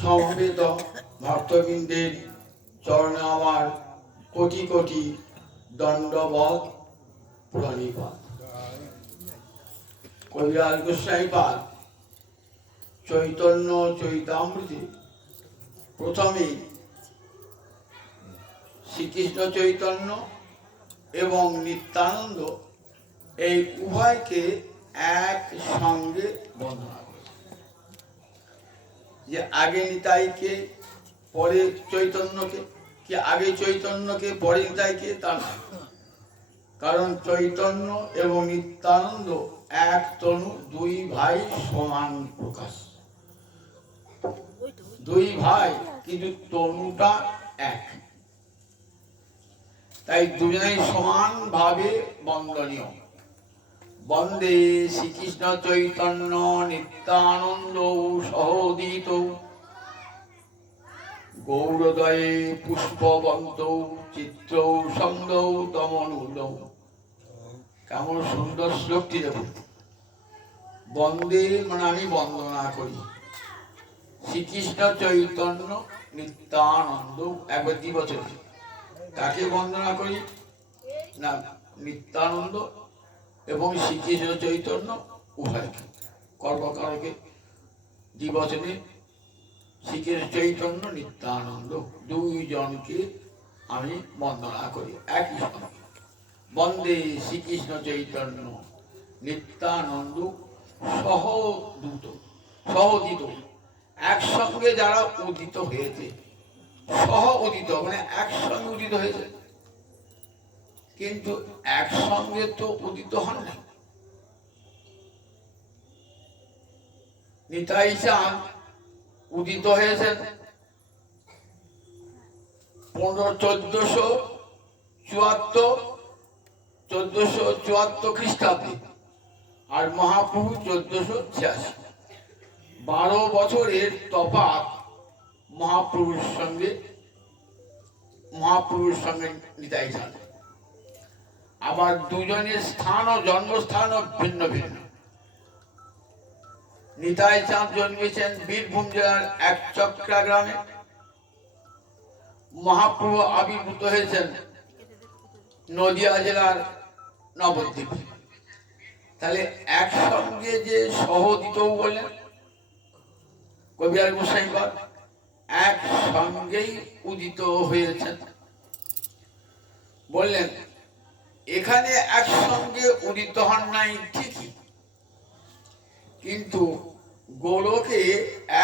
সমবেত ভক্তবৃন্দের চরণে আমার কোটি কোটি দণ্ডবত প্রণিপাত। কবিরাজ গোস্বামীপাদ চৈতন্য চৈতামৃতে প্রথমে শ্রীকৃষ্ণ চৈতন্য এবং নিত্যানন্দ এই উভয়কে এক সঙ্গে বর্ণনা করেছে। যে আগে নিতাইকে পরে চৈতন্যকে, কি আগে চৈতন্যকে পরে নিতাইকে, তা নয়। কারণ চৈতন্য এবং নিত্যানন্দ এক তনু, দুই ভাই সমান প্রকাশ। দুই ভাই কিন্তু তনুটা এক, তাই দুজনেই সমান ভাবে বন্দনীয়। বন্দে শ্রীকৃষ্ণ চৈতন্য নিত্যানন্দ সহোদিত গৌরদয়ে পুষ্পবন্ত চিত্র সন্দ তমনুদ। কেমন সুন্দর শ্লোকটি দেখুন। বন্দে মানে আমি বন্দনা করি, শ্রীকৃষ্ণ চৈতন্য নিত্যানন্দ একবার দ্বিবচন। কাকে বন্দনা করি না? নিত্যানন্দ এবং শ্রীকৃষ্ণ চৈতন্য উভয়কে, কর্মকারকে দ্বিবচনে শ্রীকৃষ্ণ চৈতন্য নিত্যানন্দ দুইজনকে আমি বন্দনা করি একই সঙ্গে। বন্দে শ্রীকৃষ্ণ চৈতন্য নিত্যানন্দ সহদূত, সহোদিত, একসঙ্গে যারা উদিত হয়েছে। সহ উদিত মানে একসঙ্গে উদিত হয়েছে, কিন্তু একসঙ্গে তো উদিত হন না। নিতাই চাঁদ উদিত হয়েছেন 1474 খ্রিস্টাব্দে, আর মহাপ্রভু 1486। 12 বছরের তফাৎ মহাপ্রভুর সঙ্গে নিতাই চাঁদ। আবার দুজনের স্থান ও জন্মস্থান ভিন্ন ভিন্ন। নিতাই চাঁদ জন্মেছেন বীরভূম জেলার একচক্রা গ্রামে, মহাপ্রভু আবির্ভূত হয়েছেন নদিয়া জেলার নবদ্বীপে। তাহলে একসঙ্গে যে সহোদিত বললেন কবিরাজ গোস্বামীপাদ, একসঙ্গেই উদিত হয়েছেন বললেন। এখানে একসঙ্গে উদিত হন নাই ঠিকই, কিন্তু গোলকে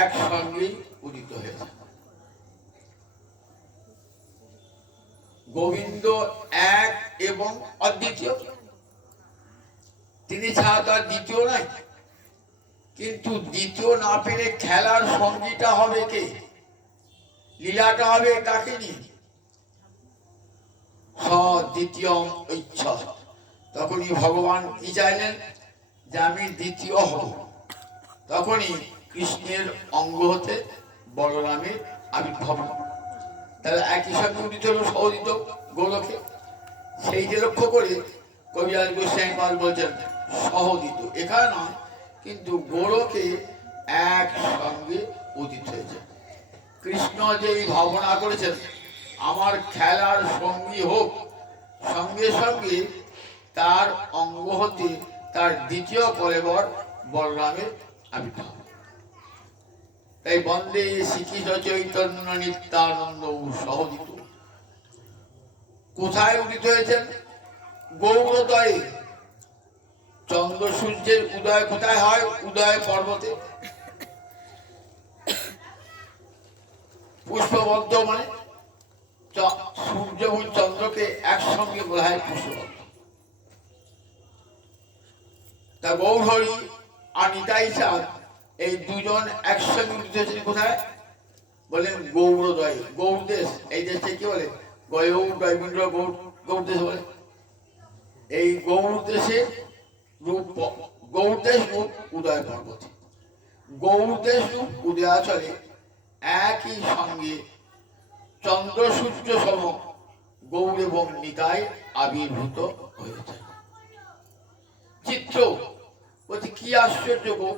একসঙ্গে উদিত হয়েছে। গোবিন্দ এক এবং অদ্বিতীয়, তিনি ছাড়া তার দ্বিতীয় নাই। কিন্তু দ্বিতীয় না পেরে খেলার সঙ্গীটা হবে কে? লীলাটা হবে কাকে নিয়ে? দ্বিতীয় ইচ্ছা। তখনই ভগবান কি চাইলেন? যে আমি দ্বিতীয় হব। তখনই কৃষ্ণের অঙ্গ হতে বলরামের আবির্ভাব। তাহলে একই সঙ্গে উদিত হল সহোদিত গোলকে। সেই যে লক্ষ্য করে কবিরাজ গোস্বামীপাদ বলছেন সহোদিত এখানে নয়, কিন্তু গোলকে একসঙ্গে উদিত হয়েছে। কৃষ্ণ যে ভাবনা করেছেন আমার খেলার সঙ্গী হোক, সঙ্গে সঙ্গে তার অঙ্গ হতে তার দ্বিতীয় কলেবর বলরামের আবির্ভাব। তাই বন্দে শ্রীকৃষ্ণ চৈতন্য নিত্যানন্দ সহোদিত। কোথায় উদিত হয়েছেন? গৌরদয়ে। চন্দ্র সূর্যের উদয় কোথায় হয়? উদয় পর্বতে। পুষ্পবদ্ধ মানে সূর্য এবং চন্দ্রকে একসঙ্গে বলা হয় পুষ্পবদ্ধ। তা গৌরহরি আর নিতাই চাঁদ এই দুজন একসঙ্গে উদিত হয়েছেন কোথায়? বলেন গৌরদয়। গৌরদেশ, এই দেশটা কি বলে? গৌরদেশ বলে। এই গৌরদেশের রূপ, গৌরদেশ রূপ উদয় পর্বতে। গৌরদেশ রূপ উদয়াচলে একই সঙ্গে চন্দ্র সূর্য সম গৌর এবং নিতাই আবির্ভূত হয়েছে। চিত্র বলছি কি আশ্চর্য গো!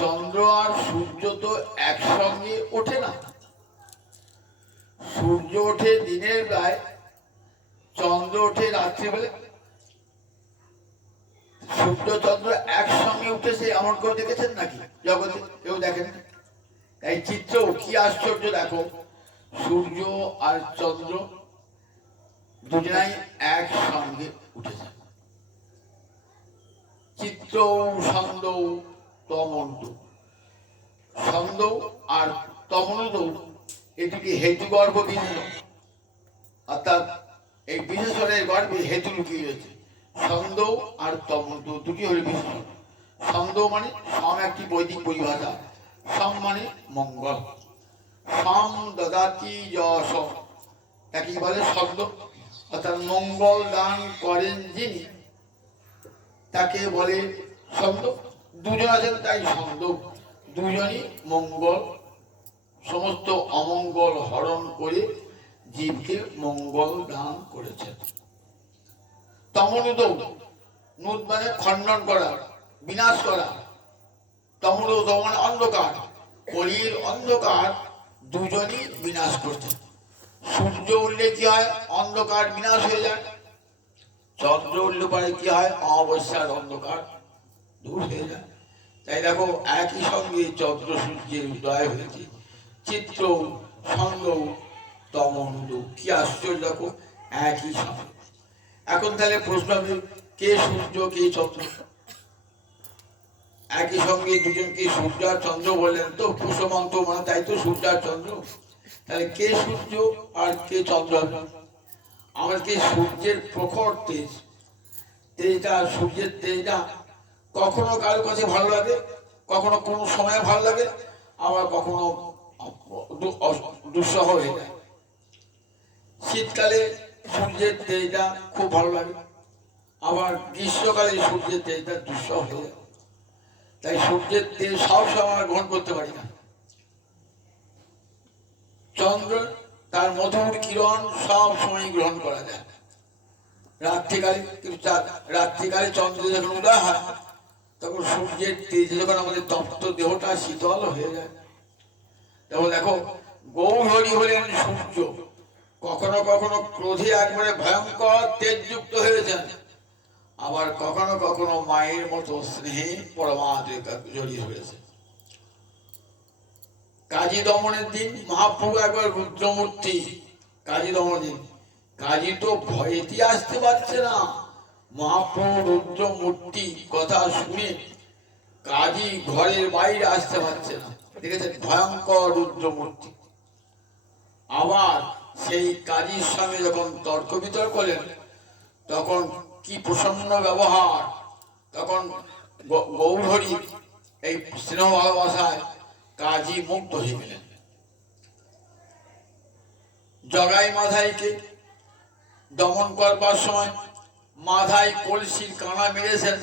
চন্দ্র আর সূর্য তো একসঙ্গে ওঠে না। সূর্য ওঠে দিনের বেলায়, চন্দ্র ওঠে রাত্রিবেলা। সূর্য চন্দ্র একসঙ্গে উঠেছে এমন কেউ দেখেছেন নাকি জগতে? কেউ দেখেন? এই চিত্র কি আশ্চর্য! দেখো, সূর্য আর চন্দ্র দুজনাই একসঙ্গে উঠেছে। চিত্র ছন্দ তমন্ত, ছন্দ আর তমন্ত এই দুটি হেতুগর্ভ ভিন্ন, অর্থাৎ এই বিশেষণের গর্ভে হেতু লুকিয়ে রয়েছে। ছন্দ আর তমন্ত দুটি হল বিশেষণ। ছন্দ মানে সম, একটি বৈদিক পরিভাষা। সম মানে মঙ্গল। সম দদাতি যশ, তাকে বলে ছন্দ। অর্থাৎ মঙ্গল দান করেন যিনি, তাকে বলে ছন্দ। দুজন আছেন তাই ছন্দ। দুজনই মঙ্গল, সমস্ত অমঙ্গল হরণ করে জীবকে মঙ্গল দান করেছেন। তমনুদ, নুদ মানে খণ্ডন করা, বিনাশ করা। তমনুদ মানে অন্ধকার, কলির অন্ধকার দুজনই বিনাশ করছেন। সূর্য উঠলে কি হয়? অন্ধকার বিনাশ হয়ে যায়। চন্দ্র উঠলে পরে কি হয়? অমাবস্যার অন্ধকার দূর হয়ে যায়। তাই দেখো, একই সঙ্গে চন্দ্র সূর্যের উদয় হয়েছে। চিত্র ছন্দ তমনুদ, কি আশ্চর্য! দেখো, একই সঙ্গে। এখন তাহলে প্রশ্ন হবে, কে সূর্য কে চন্দ্র? একই সঙ্গে দুজনকে সূর্য আর চন্দ্র বললেন তো, কুসুমন্ত মানে, তাই তো সূর্য আর চন্দ্র। তাহলে কে সূর্য আর কে চন্দ্র? আমাকে সূর্যের প্রখর তেজ, তেজটা, সূর্যের তেজটা কখনো কারোর কাছে ভালো লাগে, কখনো কোনো সময় ভালো লাগে, আবার কখনো দুঃসহ হয়ে যায়। শীতকালে সূর্যের তেজটা খুব ভালো লাগে, আবার গ্রীষ্মকালে সূর্যের তেজটা দুঃসহ হয়ে যায়। তাই সূর্যের তেজ সব সময় গ্রহণ করতে পারি না। চন্দ্র তার মধুর কিরণ সব সময় গ্রহণ করা যায়। রাত্রিকালে, কিন্তু রাত্রিকালে চন্দ্র যখন উদয় হয়, তখন সূর্যের তেজে যখন আমাদের তপ্ত দেহটা শীতল হয়ে যায়। তখন দেখো, গৌরহরি হলেন সূর্য, কখনো কখনো ক্রোধে একবারে ভয়ঙ্কর তেজযুক্ত হয়েছেন, আবার কখনো কখনো মায়ের মতো স্নেহে পরমাত্মে জড়িয়ে হয়েছে। কাজী দমনের দিন মহাপ্রভু একবার রুদ্রমূর্তি, কাজী দমনের দিন, কাজী তো ভয়েতে আসতে পারছে না। মহাপ্রভু রুদ্রমূর্তি কথা শুনে কাজী ঘরের বাইরে আসতে পারছে না। দেখেছেন, ভয়ঙ্কর রুদ্রমূর্তি। আবার সেই কাজীর সঙ্গে যখন তর্ক বিতর্ক করলেন, তখন কি প্রসন্ন ব্যবহার! তখন গৌরহরি এই স্নেহ ভালোবাসায় কাজী মুগ্ধ হয়ে গেলেন। জগাই মাধাইকে দমন করবার সময় মাধাই কলসির কানা মেরেছেন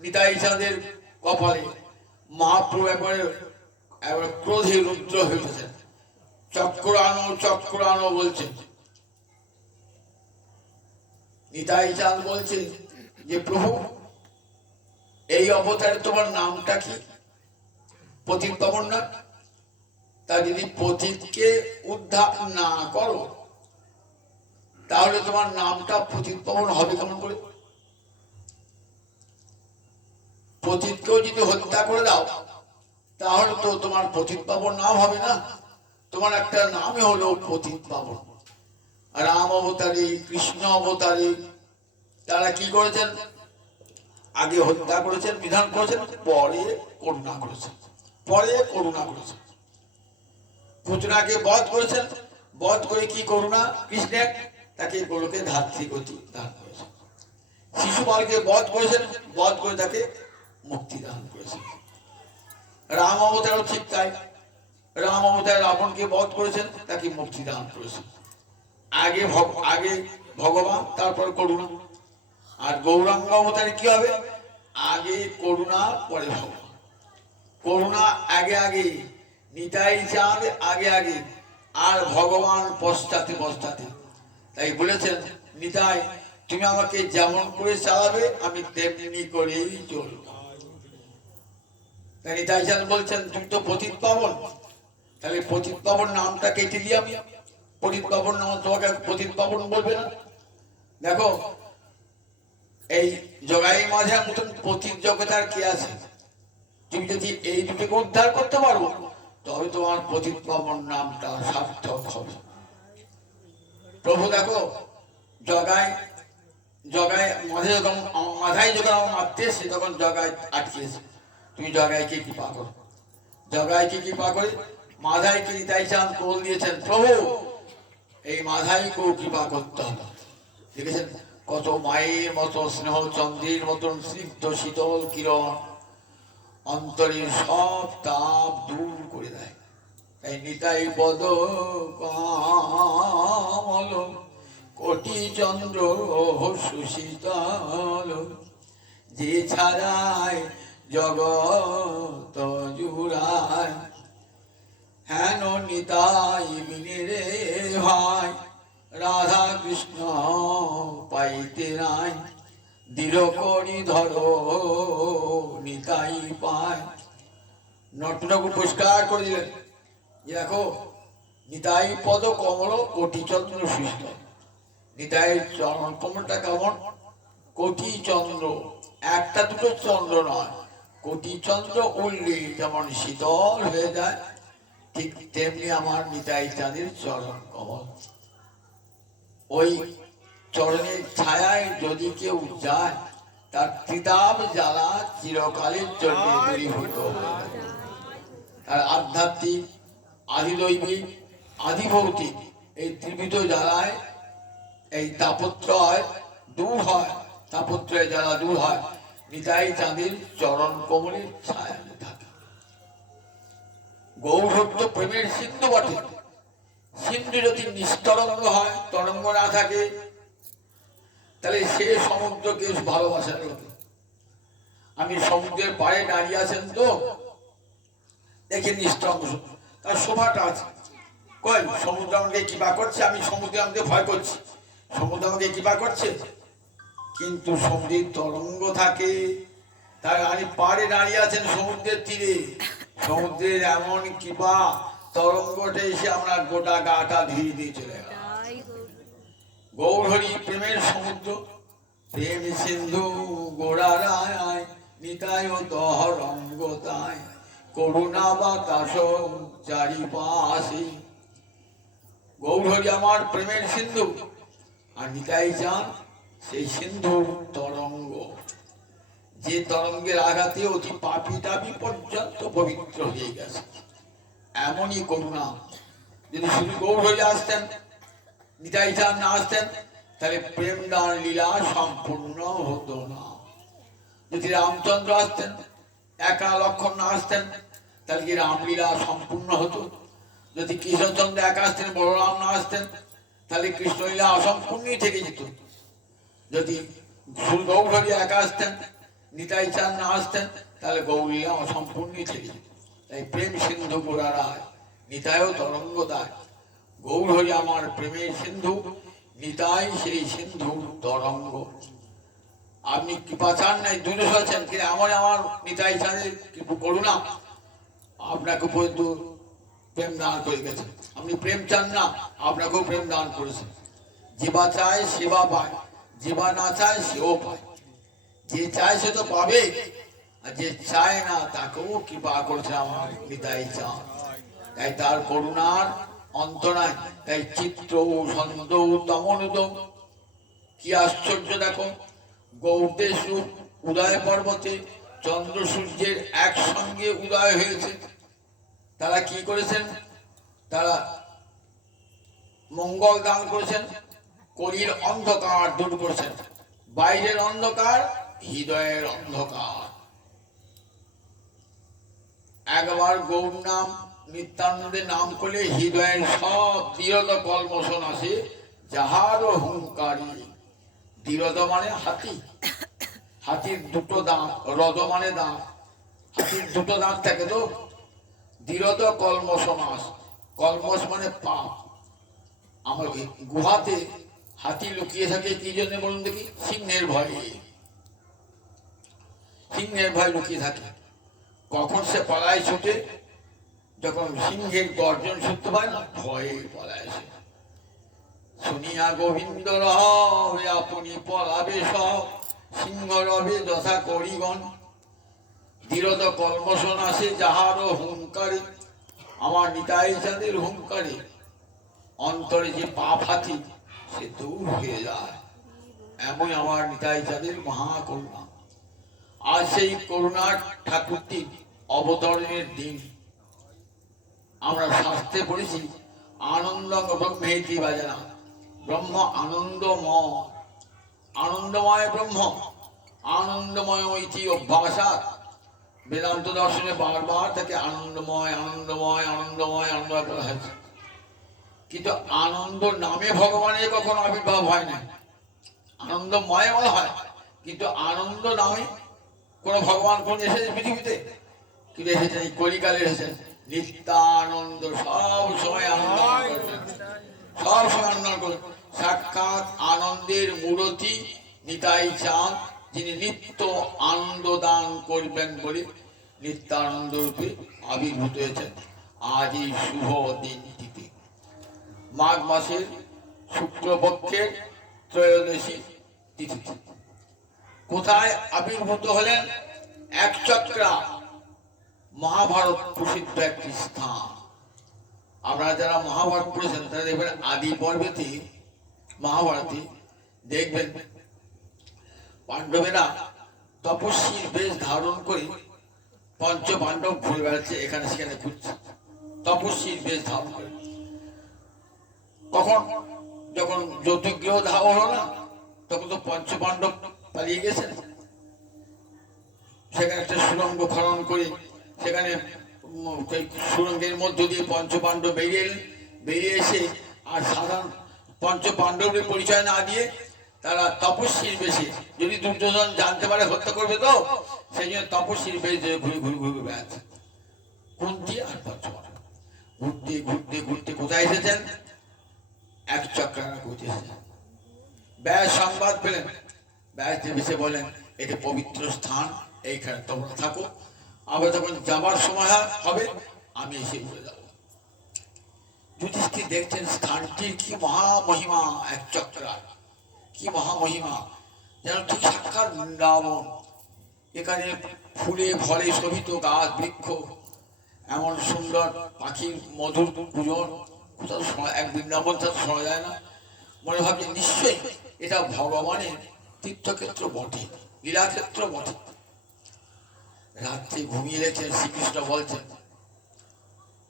নিতাই চাঁদের কপালে। মহাপ্রভু একবারে ক্রোধে রুদ্র হয়ে উঠেছেন। চক্র আনো, চক্র আনো বলছেন। নিতাই চাঁদ বলছেন যে, প্রভু, এই অবতারে তোমার নামটা কি? পতিত পাবন না? তা যদি পতিতকে উদ্ধার না করো, তাহলে তোমার নামটা পতিত পাবন হবে কেমন করে? পতিতকেও যদি হত্যা করে দাও, তাহলে তো তোমার পতিত পাবন নাম হবে না। তোমার একটা নামই হলো পতিত পাবন। রাম অবতারে, কৃষ্ণ অবতারে তারা কি করেছেন? আগে হত্যা করেছেন, বিধান করেছেন, পরে করুণা করেছেন, পরে করুণা করেছেন। পুতনাকে বধ করেছেন, বধ করে কি করুণা কৃষ্ণের, তাকে গোলকে ধাত্রীগতি দান করেছেন। শিশুপালকে বধ করেছেন, বধ করে তাকে মুক্তি দান করেছেন। রাম অবতারও ঠিক তাই। রাম অবতার রাবণকে বধ করেছেন, তাকে মুক্তি দান করেছেন। আগে ভগবান, তারপর করুণা। আর গৌরাঙ্গ অবতারে কি হবে? আগে করুণা, পরে ভগবান। করুণা আগে আগে, নিতাই চাঁদ আগে আগে, আর ভগবান পশ্চাতে পশ্চাতে। তাই বলেছেন, নিতাই, তুমি আমাকে যেমন করে চালাবে আমি তেমনি করেই চলব। তাই নিতাই চাঁদ বলছেন তুমি তো পতিত পাবন, তাহলে পতিত পাবন নামটা কেটে দিয়ে আমি পতিত পাবন নাম, তোমাকে পতিত পাবন বলবে না। দেখো এই জগাই মাঝের মতন পতিত জগতে আর কে আছে? তুমি যদি এই দুটোকে উদ্ধার করতে পারো তবে তোমার পতিত পাবন নামটা সার্থক হবে। প্রভু দেখো জগায় জগায় মাঝে যখন মাথায় যখন আমার মারতে এসে তখন জগায় আটকেছে, তুমি জগাইকে কৃপা করো। জগাইকে কৃপা করে মাধাইকে নিতাই চাঁদ কোল দিয়েছেন, প্রভু এই মাধাইকেও কৃপা করতে হবে। দেখেছেন কত মায়ের মতো স্নেহ চন্দ্রের মতন স্নিগ্ধ শীতল কিরণ অন্তরের সব তাপ দূর করে দেয়। তাই নিতাই পদ কমল কোটি চন্দ্র সুশীতল, যে ছাড়ায় জগৎ জুড়ায়, হেন নিতাই বিনে রে ভাই, রাধা কৃষ্ণ পাইতে নাই, দৃঢ় করি ধরো নিতাই পায়। নটনকু পুরস্কার করে দিলেন যে দেখো নিতাই পদ কমল কোটি চন্দ্র সৃষ্ট। নিতাই চরণ কমলটা কেমন? কোটি চন্দ্র, একটা দুটো চন্দ্র নয়, কোটি চন্দ্র উঠলে যেমন শীতল হয়ে যায় ঠিক তেমনি আমার নিতাই চাঁদের চরণ কমল। ওই চরণের ছায়ায় যদি কেউ যায় তার ত্রিতাপ জ্বালা চিরকালের জন্য দূরীভূত হয়ে যায়। আর আধ্যাত্মিক, আদিদৈবিক, আদিভৌতিক এই ত্রিবিধ জ্বালায় এই তাপত্রয় দূর হয়, তাপত্রয় জ্বালা দূর হয় নিতাই চাঁদের চরণ কমলের ছায়া থাকে। গৌরত্ব প্রেমের সিন্ধু বটে, সিন্ধু যদি নিস্তরঙ্গ হয়, তরঙ্গ না থাকে, তাহলে সে সমুদ্রকে ভালোবাসে না। আমি সমুদ্রের পাড়ে দাঁড়িয়ে আছেন তো দেখে নিস্তরঙ্গ, তার শোভাটা আছে। কই সমুদ্র আমাকে কৃপা করছে, আমি সমুদ্রে আমাকে ভয় করছি, সমুদ্র আমাকে কৃপা করছে, কিন্তু সমুদ্রের তরঙ্গ থাকে। তার আমি পাড়ে দাঁড়িয়ে আছেন সমুদ্রের তীরে, সমুদ্রের এমন কৃপা তরঙ্গটা এসে আমরা গোটা গাটা ধীরে দিয়ে চলে গেল। গৌরহরি প্রেমের সমুদ্র, প্রেম সিন্ধু গোড়ারায়, নিতাই তরঙ্গ তাই, করুণা বাতাস চারিপাশে। গৌরহরি আমার প্রেমের সিন্ধু, আর নিতাই চাঁদ সেই সিন্ধুর তরঙ্গ, যে তরঙ্গের আঘাতে অতি পাপি টাপি পর্যন্ত পবিত্র হয়ে গেছে। এমনই করুণা। যদি শুধু গৌরহরি আসতেন, নিতাই চাঁদ না আসতেন, তাহলে প্রেম দান লীলা সম্পূর্ণ হতো না। যদি রামচন্দ্র আসতেন, একা লক্ষণ না আসতেন, তাহলে কি রামলীলা সম্পূর্ণ হতো? যদি কৃষ্ণচন্দ্র একা আসতেন, বলরাম না আসতেন, তাহলে কৃষ্ণলীলা অসম্পূর্ণই থেকে যেত। যদি গৌরহরি একা আসতেন, নিতাই চাঁদ না আসতেন, তাহলে গৌরলীলা অসম্পূর্ণই থেকে যেত। তাই প্রেম সিন্ধু গোড়ারায়, নিতাইও তরঙ্গ দায়। গৌরহরি আমার প্রেমের সিন্ধু, নিতাই সেই সিন্ধু তরঙ্গ। আপনি কৃপা চান নাই, দূরে আছেন, কিন্তু আমার নিতাই চাঁদের করুণা আপনাকে পর্যন্ত প্রেম দান করে গেছে। আপনি প্রেম চান না, আপনাকেও প্রেম দান করেছে। যেবা চায় সেবা পায়, যেবা না চায় সেও পায়। যে চায় সে তো পাবে, আর যে চায় না তাকেও কৃপা করছে আমার নিতাই চাঁদ। তাই তার করুণার অন্ত নাই। তাই চিত্র ছন্দ তমনুদম, কি আশ্চর্য দেখো, গৌরদেশ রূপ উদয় পর্বতে চন্দ্র সূর্যের একসঙ্গে উদয় হয়েছে। তারা কি করেছেন? তারা মঙ্গল দান করেছেন, কলির অন্ধকার দূর করেছেন। বাইরের অন্ধকার, হৃদয়ের অন্ধকার। একবার গৌর নাম নিত্যানন্দের নাম করলে হৃদয়ের সব দৃঢ়ত কলমোশন আসে। যাহার হুঙ্কারী, দৃঢ়ত মানে হাতি, হাতির দুটো দাঁত, রদ মানে দাঁত, হাতির দুটো দাঁত থাকে তো। দৃঢ়ত কলমোশন আস, কলমোশ মানে পাপ। আমার গুহাতে হাতি লুকিয়ে থাকে কি জন্য বলুন দেখি? সিংহের ভয়ে, সিংহের ভয় লুকিয়ে থাকে। কখন সে পালায় ছুটে, যখন সিংহের গর্জন শুনতে পায় না, ভয়ে পালায় সে। শুনিয়া গোবিন্দ রবে আপনি পলাবে সব, সিংহ রবে যথা করিগণ। দৃঢ়ত কর্মশন আসে যাহারও হুঙ্কারে, আমার নিতাই চাঁদের হুঙ্কারে। অন্তরে যে পাপ হাতি সে দূর হয়ে যায়, এমন আমার নিতাই চাঁদের মহাকরুণা। আজ সেই করুণার ঠাকুরটির অবতরণের দিন। আমরা শাস্ত্রে পড়েছি আনন্দ ব্রহ্মেতি বাজানা, ব্রহ্ম আনন্দময়, আনন্দময় ব্রহ্ম, আনন্দময় ইতি অভ্যাসাৎ। বেদান্ত দর্শনে বারবার তাকে আনন্দময় আনন্দময় আনন্দময় আনন্দময় বলা হয়েছে। কিন্তু আনন্দ নামে ভগবানের কখনো আবির্ভাব হয় না। আনন্দময় বলা হয়, কিন্তু আনন্দ নামে কোন ভগবান কোন এসেছে পৃথিবীতে? কিন্তু এসেছেন এই কলিকালে, এসেছেন নিত্যানন্দ, সব সময় আনন্দ করছেন, সব সময় আনন্দ করছেন। সাক্ষাৎ আনন্দের মূরতি নিতাই চাঁদ, যিনি নিত্য আনন্দ দান করবেন বলে নিত্যানন্দ রূপে আবির্ভূত হয়েছেন আজ এই শুভ দিনটিতে, মাঘ মাসের শুক্লপক্ষের ত্রয়োদশী তিথিতে। কোথায় আবির্ভূত হলেন? একচক্রা, মহাভারত প্রসিদ্ধ একটি স্থান। আপনারা যারা মহাভারত পড়েছেন তারা দেখবেন আদি পর্বেতে, মহাভারতে দেখবেন পাণ্ডবেরা তপস্বীর বেশ ধারণ করে পঞ্চ পাণ্ডব ঘুরে বেড়াচ্ছে, এখানে সেখানে ঘুরছে তপস্বীর বেশ ধারণ করে। কখন যখন জ্যোতিগ্রহ ধাওয়া হলো না, তখন তো পঞ্চ পাণ্ডব পালিয়ে গেছেন। সেখানে একটা সুড়ঙ্গ খনন করে সেখানে সুড়ঙ্গের মধ্য দিয়ে পঞ্চ পাণ্ডব বেরিয়ে এসে, আর সাধারণ পঞ্চ পাণ্ডবের পরিচয় না দিয়ে তারা তপস্বীর বেশে, যদি দুর্যোধন জানতে পারে হত্যা করবে তো, সেই জন্য তপস্বীর বেশ ঘুরে ঘুরে ঘুরে বেড়াচ্ছে কুন্তি আর পঞ্চ পাণ্ডব। ঘুরতে ঘুরতে ঘুরতে কোথায় এসেছেন? এক চক্রানা করতে এসেছেন। ব্যাস সংবাদ পেলেন, ব্যাস দেবীসে বলেন এটি পবিত্র স্থান, এইখানে তোমরা থাকো, আবার যখন যাবার সময় হবে আমি এসে বলে যাবো। যুধিষ্ঠির দেখছেন স্থানটির কি মহামহিমা, এক চক্রা কি মহামহিমা, যেন ঠিক সাক্ষাৎ বৃন্দাবন। এখানে ফুলে ফলে শোভিত গাছ বৃক্ষ, এমন সুন্দর পাখির মধুর পূজন, কোথাও এক বৃন্দাবন তার শোনা যায় না। মনে ভাবছে নিশ্চয়ই এটা ভগবানের তীর্থক্ষেত্র বটে, লীলাক্ষেত্র বটে। রাত্রে ঘুমিয়ে রেখেছেন, শ্রীকৃষ্ণ বলছেন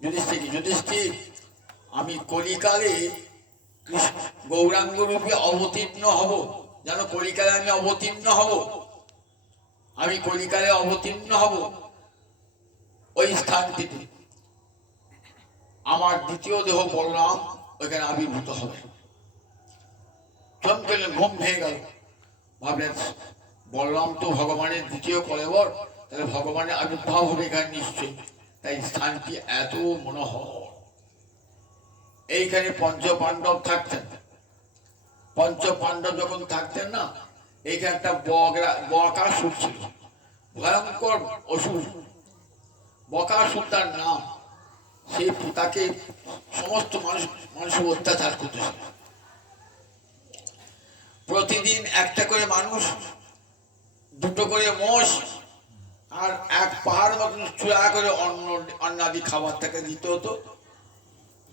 যুধিষ্ঠির, যুধিষ্ঠির আমি কলিকালে গৌরাঙ্গ রূপে অবতীর্ণ হব, যেন কলিকালে আমি অবতীর্ণ হব, আমি কলিকালে অবতীর্ণ হব ওই স্থানটিতে। আমার দ্বিতীয় দেহ বলরাম ওইখানে আবির্ভূত হবে। চমকেলেন, ঘুম ভেঙে গেল, ভাবলেন বলরাম তো ভগবানের দ্বিতীয় কলেবর, তাহলে ভগবানের আবির্ভাব হবে এখানে নিশ্চয়ই, তাই স্থানটি এত মনোহর। এইখানে পঞ্চ পাণ্ডব থাকতেন। পঞ্চ পাণ্ডব যখন থাকতেন না, এইখানে একটা বকাসুর ছিল, ভয়ঙ্কর অসুর, বকাসুর তার নাম। সে তাকে সমস্ত মানুষের অত্যাচার করতেছিল। প্রতিদিন একটা করে মানুষ, দুটো করে মোষ আর এক পাহাড় মতন চূড়া করে অন্নাদি খাবার তাকে দিতে হতো।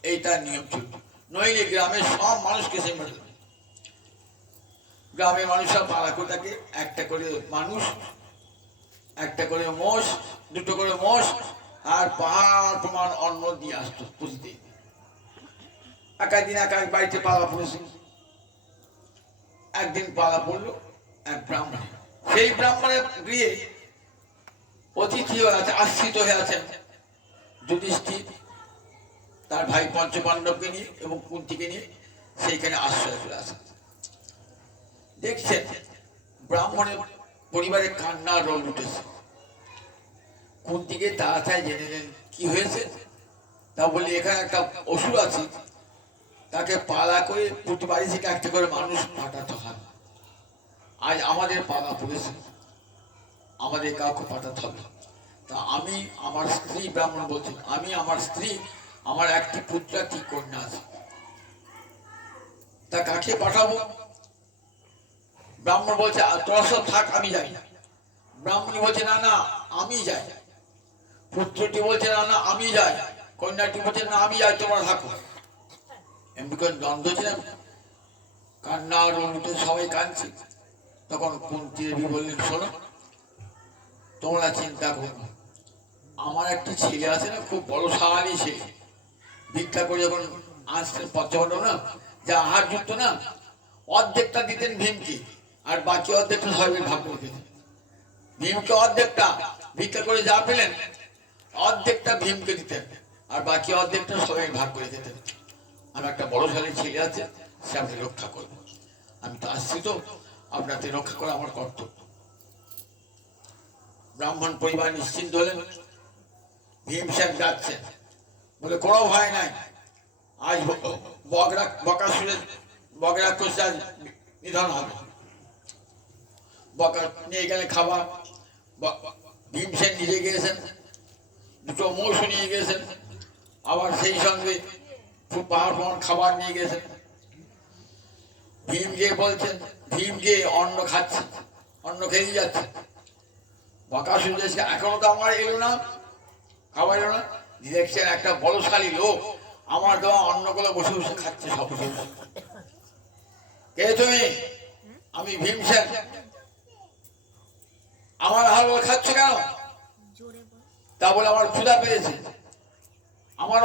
এইটা নিয়ম ছিল, নইলে গ্রামের সব মানুষকে সে মেরে দেবে। গ্রামের মানুষরা পাড়া করে থাকে, একটা করে মানুষ, একটা করে মোষ, দুটো করে মোষ আর পাহাড় প্রমাণ অন্ন দিয়ে আসতো প্রতিদিন। একাদিন একা বাড়িতে পালা পড়েছে। একদিন পালা পড়লো এক ব্রাহ্মণ, সেই ব্রাহ্মণের গৃহে অতিথি হয়ে আছে, আশ্রিত হয়ে আছেন যুধিষ্ঠির তার ভাই পঞ্চ পাণ্ডবকে নিয়ে এবং কুন্তিকে নিয়ে সেইখানে আশ্রয় চলে আসে। দেখছেন ব্রাহ্মণের পরিবারে কান্নার রোল উঠেছে। কুন্তিকে তাড়াতাড়ি জেনে নেন কি হয়েছে। তা বলি এখানে একটা অসুর আছে, তাকে পালা করে প্রতি বাড়ি থেকে একটা করে মানুষ পাঠাতে হয়। আজ আমাদের পালা পড়েছে, আমাদের কাউকে পাঠাতে হবে। তা আমি আমার স্ত্রী, ব্রাহ্মণ বলছেন, আমি আমার স্ত্রী, আমার একটি পুত্র একটি কন্যা আছে, তা কাকে পাঠাবো? ব্রাহ্মণ বলছে তোরা সব থাক, আমি যাই। ব্রাহ্মণী বলছে না না আমি যাই। পুত্রটি বলছে না না আমি যাই। কন্যাটি বলছে না আমি যাই, তোমরা থাকো। এমনি করে দ্বন্দ্ব ছিলেন, কান্নার উঠে সবাই কাঁদছে। তখন কুন্তী দেবী বললেন শোনো, তোমরা চিন্তা করো না, আমার একটি ছেলে আছে না, খুব বড়শালী ছেলে, ভিক্ষা করে যখন আসতেন পঞ্চপাণ্ডব না, যা আহার যুক্ত না, অর্ধেকটা দিতেন ভীমকে, আর বাকি অর্ধেকটা সবাই ভাগ করে দিতেন। ভীমকে অর্ধেকটা ভিক্ষা করে যা পেলেন, অর্ধেকটা ভীমকে দিতেন, আর বাকি অর্ধেকটা সবাই ভাগ করে দিতেন। আমার একটা বড়শালী ছেলে আছে, সে আপনি রক্ষা করবেন, আমি তো আসছি, তো আপনাকে রক্ষা করা আমার কর্তব্য। ব্রাহ্মণ পরিবার নিশ্চিন্ত হলেন। ভীমসেন যাচ্ছেন, বলে কোনো ভয় নাই, আজ বকাসুরের বগরাক্ষস আজ নিধন হবে। বকা নিয়ে গেলে খাবার, ভীমসেন নিজে গিয়েছেন, দুটো মোষ নিয়ে গিয়েছেন, আবার সেই সঙ্গে পাহাড় পাহাড় খাবার নিয়ে গেছেন। ভীম গিয়ে বলছেন, ভীম গিয়ে অন্ন খাচ্ছে, অন্ন খেয়ে যাচ্ছে। বকাসুর দেশে এখনো তো আমার এলো না, খাবার এলো না। দেখছেন একটা বলশালী লোক আমার দেওয়া অন্নগুলো বসে বসে খাচ্ছে সব। কে তুমি? আমি ভীমসেন। আমার আহার খাচ্ছ কেন? তা বলে আমার ক্ষুধা পেয়েছে, আমার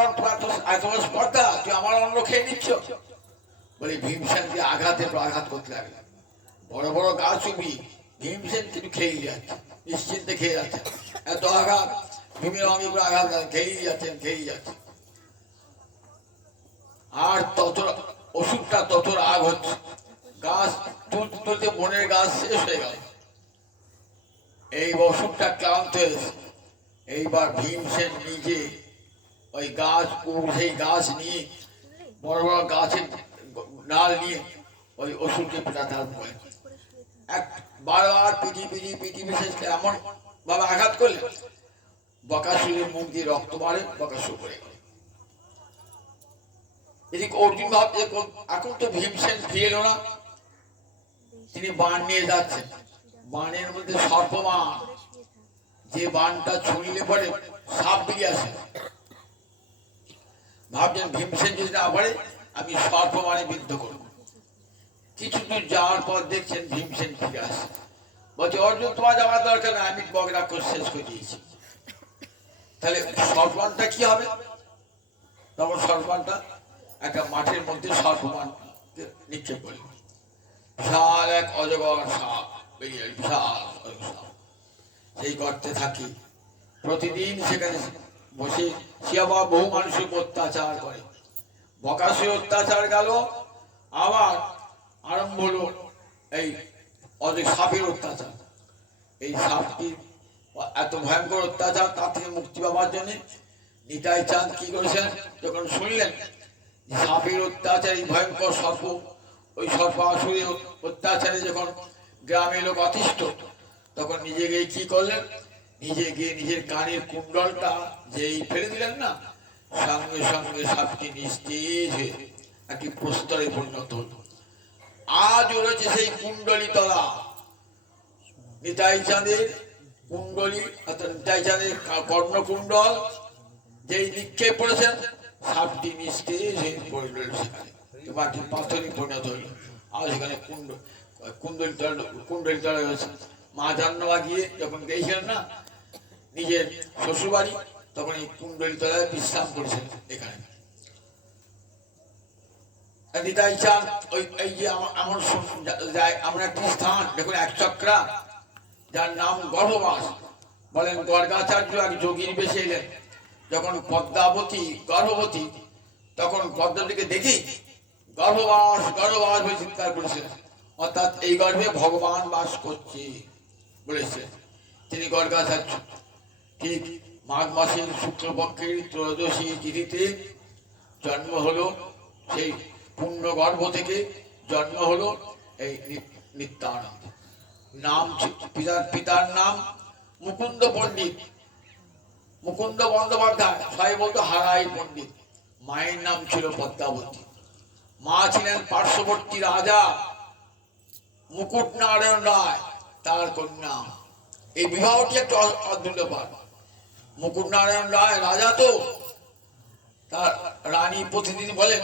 এত স্পর্ধা, তুই আমার অন্ন খেয়ে নিচ্ছ। বলে ভীমসেনকে আঘাতে আঘাত করতে লাগলো। বড় বড় গাছ চুবি, ভীমসেন কিন্তু খেয়ে যাচ্ছে, নিশ্চিন্তে খেয়ে যাচ্ছে। এত আঘাত, ভীমের অঙ্গে করে আঘাত খেয়েই যাচ্ছেন, খেয়েই যাচ্ছে। আর তত ওষুধটা তত রাগ হচ্ছে, গাছ তুলতে তুলতে বনের গাছ শেষ হয়ে গেল। এই ওষুধটা ক্লান্ত হয়েছে। এইবার ভীমসেন নিজে ওই গাছ, সেই গাছ নিয়ে, বড় বড় গাছের ডাল নিয়ে ওই ওষুধকে পেটাতে আরম্ভ করে। এক বারবার পৃথিবী শেষ এমন ভাবে আঘাত করলে বকাসুরের মুখ দিয়ে রক্ত বাড়ে, বকাসুর পড়ে গেল। এদিকে অর্জুন ভাবছে এখন তো ভীমসেন ফিরে এলো না, তিনি বাণ নিয়ে যাচ্ছেন। বাণের মধ্যে সর্পবাণ, যে বাণটা ছুঁড়লে পরে সাপ বেরিয়ে আসে। ভাবছেন ভীমসেন যদি না পারে আমি সর্পবাণে বিদ্ধ করব। কিছু দূর যাওয়ার পর দেখছেন ভীমসেন ফিরে আসে, বলছে অর্জুন তোমার যাওয়ার দরকার না, আমি বগরাক্ষস শেষ করে দিয়েছি। তাহলে সর্পবাণটা কি হবে? তখন সর্পবাণটা একটা মাঠের মধ্যে সর্পবাণ নিক্ষেপ করল। বিশাল এক অজগর সাপ বেরিয়ে, বিশাল সাপ সেই গর্তে থাকি। প্রতিদিন সেখানে বসে সে আবার বহু মানুষের অত্যাচার করে। বকাসুর অত্যাচার গেল, আবার আরম্ভ হলো এই সাপের অত্যাচার। এই সাপটি এত ভয়ঙ্কর অত্যাচার, তার থেকে মুক্তি পাওয়ার জন্য নিতাই চাঁদ কি করেছেন, যখন শুনলেন সাপের অত্যাচার, এই ভয়ঙ্কর সর্প, ওই সর্পাসুরের অত্যাচারে যখন গ্রামের লোক অতিষ্ঠ, তখন নিজে গিয়ে কি করলেন, নিজে গিয়ে নিজের কানের কুণ্ডলটা যেই ফেলে দিলেন না, সঙ্গে সঙ্গে সাপটি নিস্তেজ হয়ে একটি প্রস্তরে পরিণত হল। আজ রয়েছে সেই কুণ্ডলী তলা, নিতাই চাঁদের কুণ্ডলী, অর্থাৎ নিতাই চাঁদের কর্ণকুণ্ডল যেই নিক্ষেপ করেছেন, সাপটি নিস্তেজ হয়ে পড়ল সেখানে, মাটির পাথরে পরিণত হইল। আর সেখানে কুণ্ডলী তলা রয়েছে। মা জাহ্নবী গিয়ে যখন গিয়েছিলেন না নিজের শ্বশুর বাড়ি, তখন এই কুণ্ডলী তলায় বিশ্রাম করেছেন। এখানে নিতাই চাঁদ ওই এই যে আমার একটি স্থান দেখুন, এক চক্রা, যার নাম গর্ভবাস। বলেন গর্গাচার্য এক যোগীর বেশে এলেন, যখন পদ্মাবতী গর্ভবতী, তখন পদ্মাবতীকে দেখি গর্ভবাস গর্ভবাস বলে চিৎকার করেছিলেন। অর্থাৎ এই গর্ভে ভগবান বাস করছে বলেছেন তিনি গর্গাচার্য। ঠিক মাঘ মাসের শুক্লপক্ষের ত্রয়োদশী তিথিতে জন্ম হলো, সেই পূর্ণ গর্ভ থেকে জন্ম হলো এই নিত্যানন্দ। নাম পিতার নাম মুকুন্দ পণ্ডিত, মুকুন্দ বন্দ্যোপাধ্যায়, সবাই বলতো হারাই পণ্ডিত। মায়ের নাম ছিল পদ্মাবতী। মা ছিলেন পার্শ্ববর্তী রাজা মুকুট নারায়ণ রায়, তার কন্যা। এই বিবাহটি একটা অদ্ভুত ব্যাপার। মুকুট নারায়ণ রায় রাজা তো, তার রানী প্রতিদিন বলেন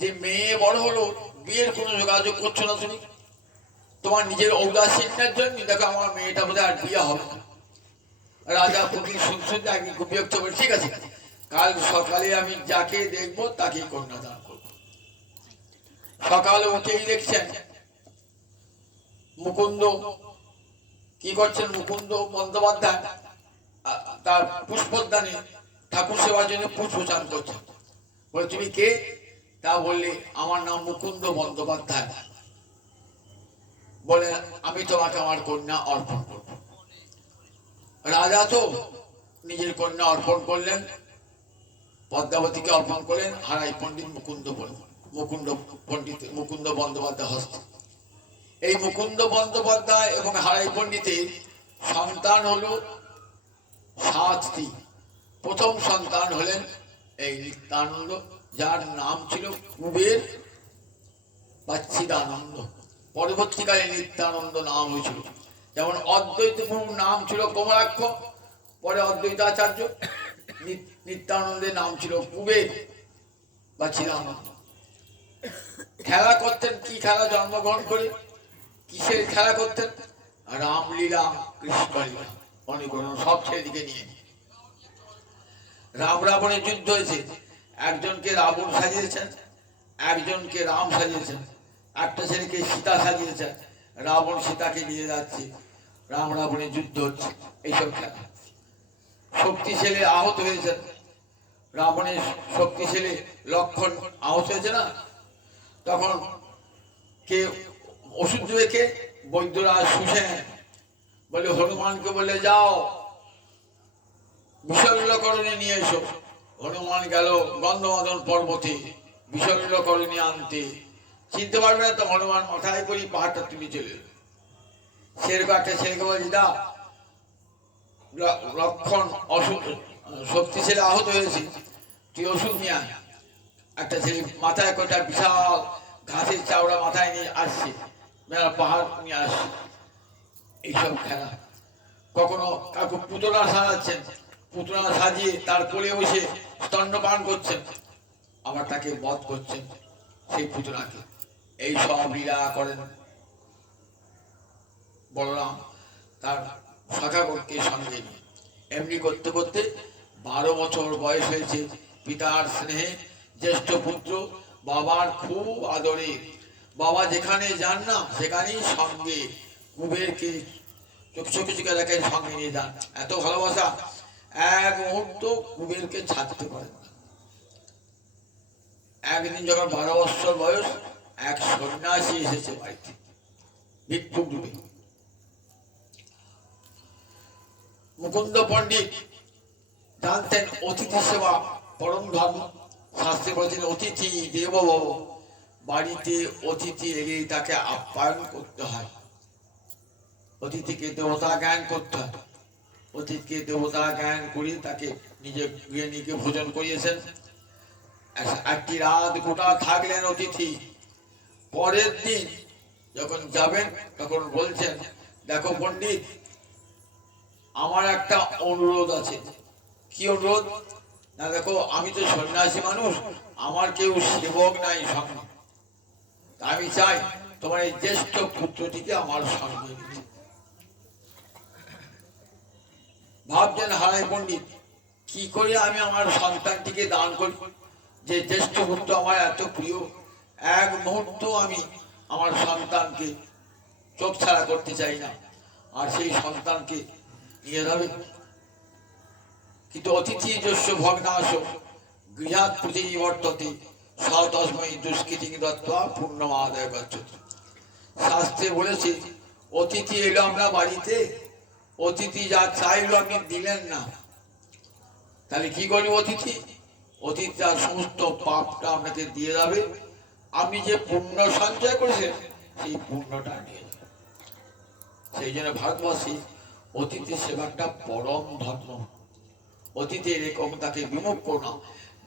যে মেয়ে বড় হলো, বিয়ের কোনো যোগাযোগ করছো না তুমি, তোমার নিজের ঔদাসীন্যের জন্য দেখো আমার মেয়েটা বোধহয় আর বিয়ে হবে না। রাজা প্রতিদিন শুনতে একদিন খুব বিরক্ত করে, ঠিক আছে কাল সকালে আমি যাকে দেখবো তাকেই কন্যাদান করবো। সকালে উঠেই দেখছেন মুকুন্দ কি করছেন, মুকুন্দ বন্দ্যোপাধ্যায় তার পুষ্পোদ্যানে ঠাকুর সেবার জন্য পুষ্পচান করছেন। বলে তুমি কে? তা বললে আমার নাম মুকুন্দ বন্দ্যোপাধ্যায়। বলে আমি তোমাকে আমার কন্যা অর্পণ করব। রাজা তো নিজের কন্যা অর্পণ করলেন, পদ্মাবতীকে অর্পণ করলেন হারাই পণ্ডিত মুকুন্দ বন্দ্যোপাধ্যায় হস্তে। এই মুকুন্দ বন্দ্যোপাধ্যায় এবং হারাই পণ্ডিতের সন্তান হলো 7টি। প্রথম সন্তান হলেন এই নিত্যানন্দ, যার নাম ছিল কুবের বা চিদানন্দ। পরবর্তীকালে নিত্যানন্দ নাম হয়েছিল। যেমন অদ্বৈত গুরুর নাম ছিল কমলাক্ষ, পরে অদ্বৈতাচার্য। নিত্যানন্দের নাম ছিল কুবের বা চিদানন্দ। খেলা করতেন, কি খেলা? জন্মগ্রহণ করে কিসের খেলা করতেন? রামলীলা, কৃষ্ণলীলা, অনেক সব ছেলেদিকে নিয়ে। রাম রাবণের যুদ্ধ হয়েছে, একজনকে রাবণ সাজিয়েছেন, একজনকে রাম সাজিয়েছেন, একটা ছেলেকে সীতা সাজিয়েছেন, রাবণ সীতাকে নিয়ে যাচ্ছে, রাম রাবণের যুদ্ধ হচ্ছে, এইসব খেলা। শক্তি ছেলে আহত হয়েছেন, রাবণের শক্তি ছেলে লক্ষণ আহত হয়েছে না, তখন কে ওষুধ দেবে? কে? বৈদ্যরাজ সুসেন। বলে হনুমানকে বলে যাও বিশল্যকরণী নিয়ে এসো। হনুমান গেল গন্ধমাদন পর্বতে বিশল্যকরণী আনতে। চিনতে পারবে না তো, হনুমান মাথায় করি পাহাড়টা তুমি চলে এলো। সেরকম একটা ছেলেকে বলছি দা লক্ষণ অসুখ, শক্তি ছেলে আহত হয়েছে, তুই ওষুধ নিয়ে আয়। একটা ছেলে মাথায় কটা বিশাল ঘাসের চাওড়া মাথায় নিয়ে আসছে, পাহাড় নিয়ে আসছে। এইসব খেলা। কখনো কাউকে পুতলা সাজাচ্ছেন, পুতলা সাজিয়ে তার কোলে বসে স্তন্যপান করছেন, আবার তাকে বধ করছেন সেই পুতলাকে। এই সব লীলা করেন বলরাম তার সখাগণকে সঙ্গে নিয়ে। এমনি করতে করতে 12 বছর বয়স হয়েছে। পিতার স্নেহে জ্যেষ্ঠ পুত্র, বাবার খুব আদরে। বাবা যেখানে যান না সেখানেই সঙ্গে কুবেরকে চোখে চোখে দেখেন, সঙ্গে নিয়ে যান। এত ভালোবাসা, এক মুহূর্ত কুবেরকে ছাড়তে পারেন না। একদিন যখন 12 বছর বয়স, এক সন্ন্যাসী এসেছে বাড়িতে ভিক্ষুক রূপে। মুকুন্দ পণ্ডিত জানতেন অতিথি সেবা পরম ধর্ম। শাস্ত্রে বলেছেন অতিথি দেব ভব। বাড়িতে অতিথি এলে তাকে আপ্যায়ন করতে হয়, অতিথিকে দেবতা জ্ঞান করতে হয়। অতিথিকে দেবতা জ্ঞান করে তাকে নিজে গৃহিণীকে ভোজন করিয়েছেন। একটি রাত গোটা থাকলেন অতিথি। পরের দিন যখন যাবেন তখন বলছেন, দেখো পণ্ডিত, আমার একটা অনুরোধ আছে। কি অনুরোধ? না দেখো আমি তো সন্ন্যাসী মানুষ, আমার কেউ সেবক নাই সঙ্গে, আমি চাই তোমার এই জ্যেষ্ঠ পুত্রটিকে আমার সঙ্গে নিতে। ভাবছেন হারাই পণ্ডিত, কি করে আমি আমার সন্তানটিকে দান করি, যে জ্যেষ্ঠ পুত্র আমার এত প্রিয়। এক মুহূর্ত আমি আমার সন্তানকে চোখ ছাড়া করতে চাই না, আর সেই সন্তানকে নিয়ে যাবে। কিন্তু অতিথি যস্য ভগ্নাশ গৃহাৎ প্রতিবর্ততে সতস্মৈ দুষ্কৃতি দত্ত্বা পূর্ণমাদায় গচ্ছতি। শাস্ত্রে বলেছে অতিথি এলো আমরা বাড়িতে, অতিথি যা চাইলো আপনি দিলেন না, তাহলে কি করবে অতিথি? অতিথি তার সমস্ত পাপটা আপনাকে দিয়ে যাবে। আপনি যে পুণ্য সঞ্চয় করেছেন সেই পুণ্যটা নিয়ে যাবে। সেই জন্য ভারতবর্ষে অতিথি সেবাটা পরম ধর্ম। অতীতে এরকম তাকে বিমুখ করো না,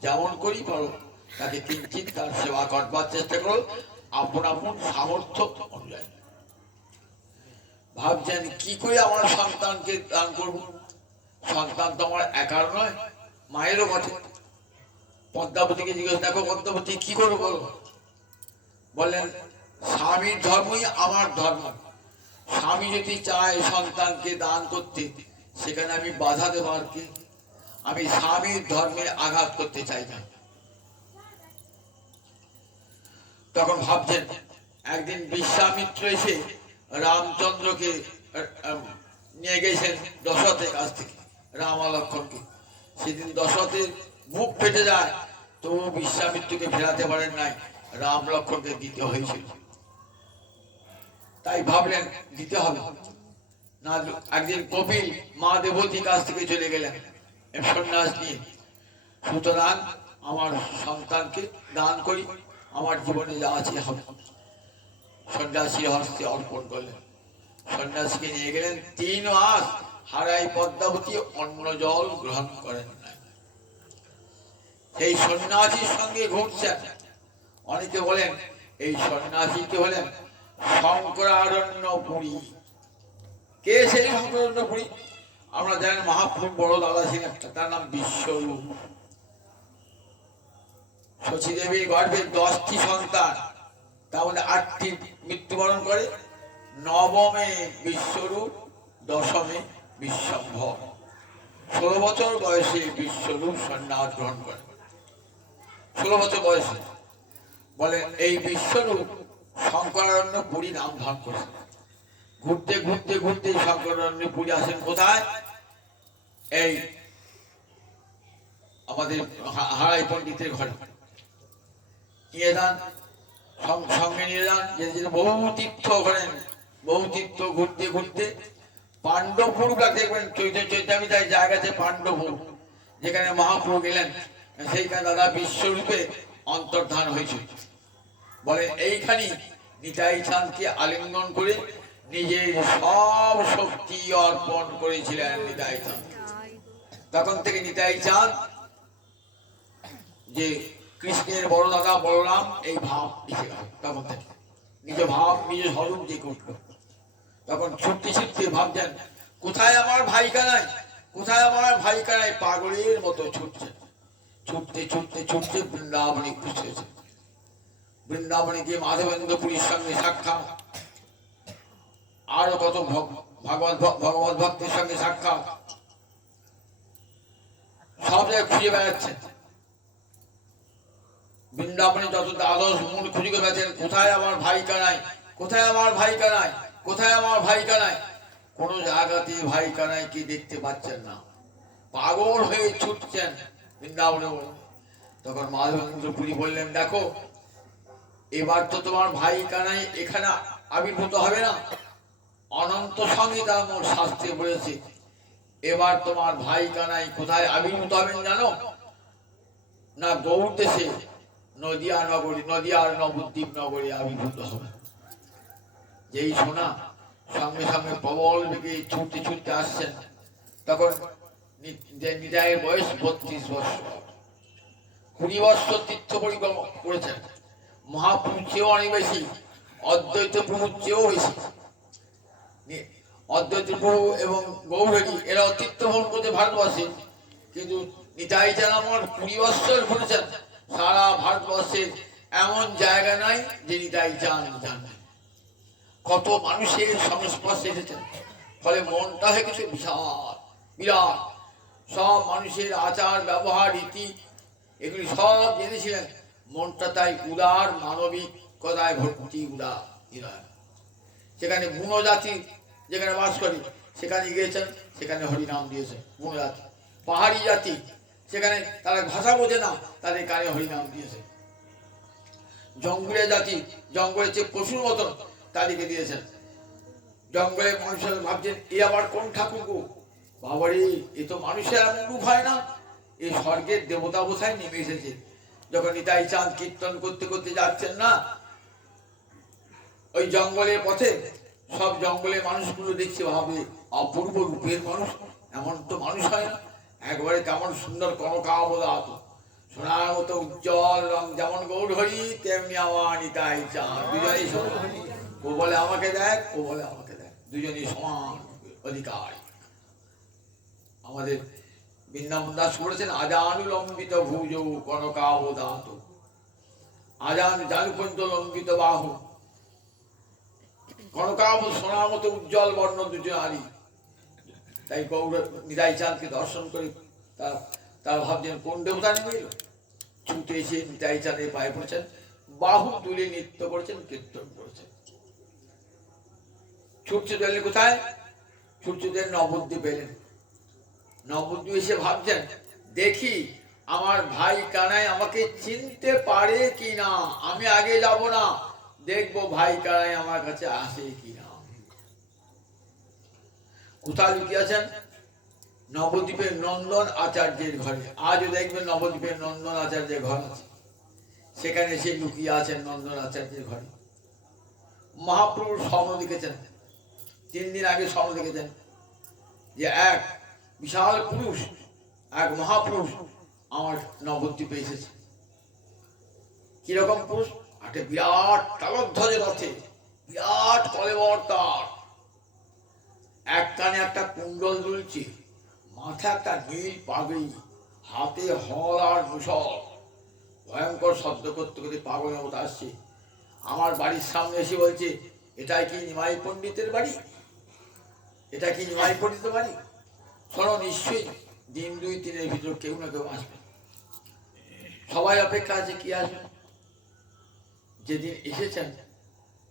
যেমন করি করো তাকে কিঞ্চিত তার সেবা করবার চেষ্টা করো আপন আপন সামর্থ্য অনুযায়ী। ভাবছেন কি করে আমার সন্তানকে দান করব? সন্তান তো আমার একার নয়, মায়েরও বটে। পদ্মাবতীকে জিজ্ঞেস, দেখো পদ্মাবতী কি করবো বলো? বললেন স্বামীর ধর্মই আমার ধর্ম। স্বামী যদি চায় সন্তানকে দান করতে, সেখানে আমি বাধা দেবার কি? আমি স্বামীর ধর্মে আঘাত করতে চাই না। তখন ভাবছেন একদিন বিশ্বামিত্র এসে রামচন্দ্রকে নিয়ে গেছেন দশরথের কাছ থেকে, রাম আর লক্ষ্মণকে। সেদিন দশরথের বুক ফেটে যায়, তবু বিশ্বামিত্রকে ফেরাতে পারেন নাই, রাম লক্ষ্মণকে দিতে হয়েছিল। তাই ভাবলেন দিতে হবে না। একদিন কপিল মা দেবতীর কাছ থেকে চলে গেলেন সন্ন্যাস নিয়ে। সুতরাং আমার সন্তানকে দান করি, আমার জীবনে যা আছে হবে। সন্ন্যাসীর হস্তে অর্পণ করলেন। সন্ন্যাসীকে নিয়ে গেলেন। 3 মাস হারাই পদ্মাবতী অন্ন জল গ্রহণ করেন নাই। সেই সন্ন্যাসীর সঙ্গে ঘুরছেন। অনেকে বলেন এই সন্ন্যাসীকে হলেন শঙ্করারণ্য পুরী। কে সেই শঙ্করারণ্য পুরী? আমরা জানেন মহাপ্রভু বড় দাদা ছিলেন, তার নাম বিশ্বরূপ। শচী দেবীর গর্ভে 10টি সন্তান, তার মধ্যে 8টি মৃত্যুবরণ করে। নবমে বিশ্বরূপ, দশমে বিশ্বম্ভর। 16 বছর বয়সে বিশ্বরূপ সন্ন্যাস গ্রহণ করে। 16 বছর বয়সে। বলেন এই বিশ্বরূপ শঙ্করারণ্য পুরী নাম ধারণ করে। ঘুরতে ঘুরতে ঘুরতে শঙ্করারণ্য পুরী আসেন কোথায়? এই আমাদের হারাই পণ্ডিতের ঘরে নিয়ে যান, সঙ্গে নিয়ে যান। বহু তীর্থ করেন, বহু তীর্থ ঘুরতে ঘুরতে পাণ্ডবপুর দেখবেন, চৈতামিতায় জায়গা আছে পাণ্ডবপুর, যেখানে মহাপ্রভু গেলেন, সেইখানে দাদা বিশ্বরূপে অন্তর্ধান হয়েছিল। বলে এইখানে নিতাই চাঁদকে আলিঙ্গন করে নিজের সব শক্তি অর্পণ করেছিলেন নিতাই চাঁদ। তখন থেকে নিতাই চাঁদ যে কৃষ্ণের বড় দাদা বলরাম, এই ভাব এসে গেল। তখন থেকে নিজ ভাব নিজ স্বরূপ দিয়ে উঠল। তখন ছুটতে ছুটতে ভাবছেন কোথায় আমার ভাই কানাই, কোথায় আমার ভাই কানাই? পাগলের মতো ছুটছেন। ছুটতে ছুটতে ছুটতে বৃন্দাবনে পৌঁছেছে। বৃন্দাবনে গিয়ে মাধবেন্দ্র পুরীর সঙ্গে সাক্ষাৎ, আরো কত ভগবত ভক্তের সঙ্গে সাক্ষাৎ, সব জায়গায় খুঁজে বেড়াচ্ছেন। বৃন্দাবনে যত দ্বাদশ মূল খুঁজে বেড়াচ্ছেন, কোথায় আমার ভাই কানাই, কোথায় আমার ভাই কানাই, কোথায় আমার ভাই কানাই? কোন জায়গাতে ভাই কানাইকে দেখতে পাচ্ছেন না। পাগল হয়ে ছুটছেন বৃন্দাবনে। তখন মাধবেন্দ্র পুরী বললেন, দেখো এবার তো তোমার ভাই কানাই এখানে আবির্ভূত হবে না। অনন্ত সংহিতা মোট শাস্ত্রে বলেছে এবার তোমার ভাই কানাই কোথায় আবির্ভূত হবেন জানো? না গৌড় দেশে নদিয়া নগরী, নদিয়ার নবদ্বীপ নগরী আবির্ভূত হবে। যেই শোনা সঙ্গে সঙ্গে প্রবল বেগে ছুটতে ছুটতে আসছেন। তখন নিতাইয়ের বয়স 32 বছর। 20 বছর তীর্থ পরিক্রমা করেছেন। মহাপ্রভুর চেয়েও অনেক বেশি, অদ্বৈত প্রভুর চেয়েও বেশি। অদ্বৈত প্রভু এবং গৌরহরি এরা তীর্থ ভ্রমণ করতে ভারতবর্ষে, কিন্তু নিতাই চাঁদ আমার 20 বছর ঘুরেছেন। সারা ভারতবর্ষের এমন জায়গা নাই যে নিতাই চাঁদ জানেন। কত মানুষের সংস্পর্শে এসেছেন, ফলে মনটা হয়ে কিছু বিশাল বিরাট। সব মানুষের আচার ব্যবহার রীতি এগুলি সব জেনেছিলেন। মনটা তাই উদার, মানবিকতায় ভর্তি, উদার। সেখানে বুনো জাতি যেখানে বাস করে সেখানে গিয়েছেন, সেখানে হরিনাম দিয়েছেন। বুনো জাতি, পাহাড়ি জাতি, সেখানে তারা ভাষা বোঝে না, তাদের কানে হরিনাম দিয়েছেন। জঙ্গলে জাতি, জঙ্গলের চেয়ে পশুর মতন, তাদেরকে দিয়েছেন। জঙ্গলে মানুষের ভাবছেন এ আবার কোন ঠাকুর গো? বাবারে, এ তো মানুষের এমন রূপ হয় না, এ স্বর্গের দেবতা বোধহয় নেমে এসেছে। যখন নিতাই চাঁদ কীর্তন করতে করতে যাচ্ছেন না, ওই জঙ্গলের পথে সব জঙ্গলের মানুষগুলো দেখছে, ভাবে অপূর্ব রূপের মানুষ, এমন তো মানুষ হয় না। একবারে কেমন সুন্দর কনকাবদাত, সোনার মতো উজ্জ্বল রং, যেমন গৌরহরি তেমনি আমার নিতাই চাঁদ। দুজনেই সমান, ও বলে আমাকে দেখ, ও বলে আমাকে দেখ, দুজনেই সমান অধিকার। আমাদের বৃন্দাবন দাস বলেছেন আজানুলম্বিত ভুজ কনকাবদাত, আজান জানুপন্ত লম্বিত বাহু, কনকাব সোনার মতো উজ্জ্বল বর্ণ দুজনারই। তাই গৌর নিতাই চাঁদকে দর্শন করে তার ভাবছেন কোন দেবতা নেমে এলো। ছুটে এসে নিতাই চাঁদের পায়ে পড়েছেন, বাহু তুলে নৃত্য করেছেন, কীর্তন করেছেন। ছুটছে পেলেন কোথায়? ছুটছে নবদ্বীপ এলেন। নবদ্বীপ এসে ভাবছেন দেখি আমার ভাই কানাই আমাকে চিনতে পারে কি না, আমি আগে যাব না, দেখবো ভাই কানাই আমার কাছে আসে কিনা। কোথায় লুকিয়েছেন? নবদ্বীপের নন্দন আচার্যের ঘরে। আজও দেখবেন নবদ্বীপের নন্দন আচার্যের ঘর আছে, সেখানে সে লুকিয়ে আছেন নন্দন আচার্যের ঘরে। মহাপ্রভুর স্বপ্ন দেখেছেন, 3 দিন আগে স্বপ্ন দেখেছেন যে এক বিশাল পুরুষ, এক মহাপুরুষ আমার নবদ্বীপে এসেছে। কিরকম পুরুষ? একটা বিরাট তালধ্বজ রথে, বিরাট কলেবর তার, এক কানে একটা কুণ্ডল দুলছে, মাথায় একটা নীল পাগড়ি, হাতে হল আর মুসল, ভয়ঙ্কর শব্দ করতে করতে পাগলের মতো আসছে। আমার বাড়ির সামনে এসে বলছে এটাই কি নিমাই পণ্ডিতের বাড়ি? এটা কি নিমাই পণ্ডিতের বাড়ি? শোনো, নিশ্চয়ই দিন 2-3-এর ভিতর কেউ না কেউ আসবে, সবাই অপেক্ষা আছে কি আসবে। যেদিন এসেছেন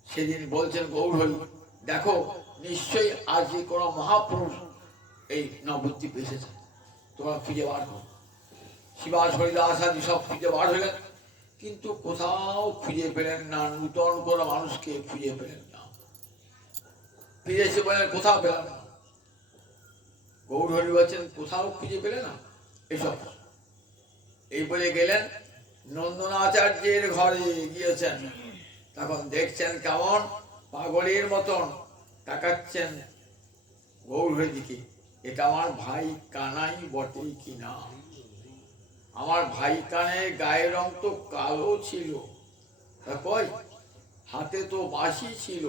সেদিন বলছেন গৌরহরি দেখো নিশ্চয়ই আজকে কোনো মহাপুরুষ এই নবদ্বীপে এসেছে, তোমরা খুঁজে বার করো। শিবাস হরিদাস আদি সব খুঁজে বার হলেন, কিন্তু কোথাও খুঁজে পেলেন না, নূতন কোনো মানুষকে খুঁজে পেলেন না। ফিরে এসে বলেন কোথাও পেলাম না। গৌরহরি বলছেন কোথাও খুঁজে পেলে না এসব। এই বলে গেলেন নন্দনাচার্যের ঘরে গিয়েছেন, তখন দেখছেন কেমন পাগলের মতন তাকাচ্ছেন গৌরহরির দিকে, এটা আমার ভাই কানাই বটে কিনা। আমার ভাই কানের গায়ের রং তো কালো ছিল, তা কই হাতে তো বাঁশি ছিল,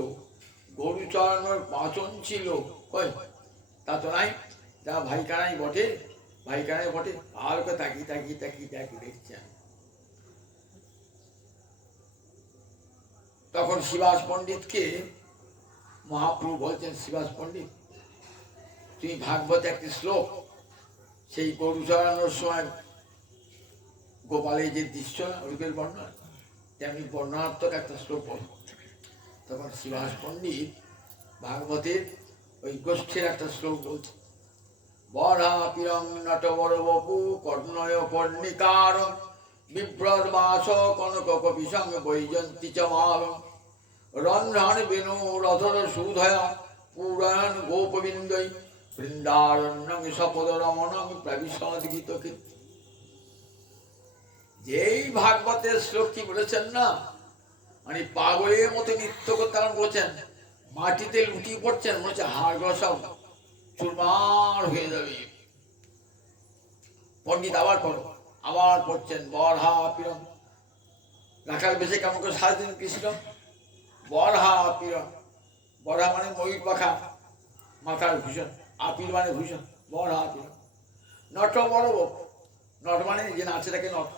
গরু চড়ানোর পাচন ছিল, কই তা তো নাই, তা ভাই কানাই বটে, ভাই কানাই বটে। আর ওকে তাকিয়ে তাকিয়ে তাকিয়ে তাকিয়ে দেখছেন। তখন শিবাস পণ্ডিতকে মহাপ্রভু বলছেন শিবাস পণ্ডিত তুমি ভাগবত একটি শ্লোক, সেই গরু চড়ানোর সময় গোপালের যে দৃশ্য রূপের বর্ণনা, তেমনি বর্ণনাত্মক একটা শ্লোক বল। তখন শিবাস পণ্ডিত ভাগবতের ওই গোষ্ঠীর একটা শ্লোক বলছে, বরা পিরং নটবর বপু কর্ণয় কর্ণিকার বিভ্রর বাস কনক কপি সঙ্গ বৈজন্তী চমাল রন্ধ্রাণ বেণু রথর সুধয়া পুরাণ গোপবিন্দৈ বৃন্দারণ্যং সপদ রমণং প্রবিশদ গীত কীর্তি। যেই ভাগবতের শ্লোকটি বলেছেন না, মানে পাগলের মতো নৃত্য করতে বলছেন, মাটিতে লুটিয়ে পড়ছেন, মনে হচ্ছে হাড় সব চুরমার হয়ে যাবে। পণ্ডিত আবার পড়ো, আবার পড়ছেন বরহা পিরন, রাখাল বেশে কেমন করে সারাদিন কৃষ্ণ, বরহা পিরন, বরহা মানে ময়ূর পাখা, মাথার ভূষণ, আপির মানে ভূষণ, বরহা পিরন। নট বড়, নট মানে যে নাচে তাকে নট,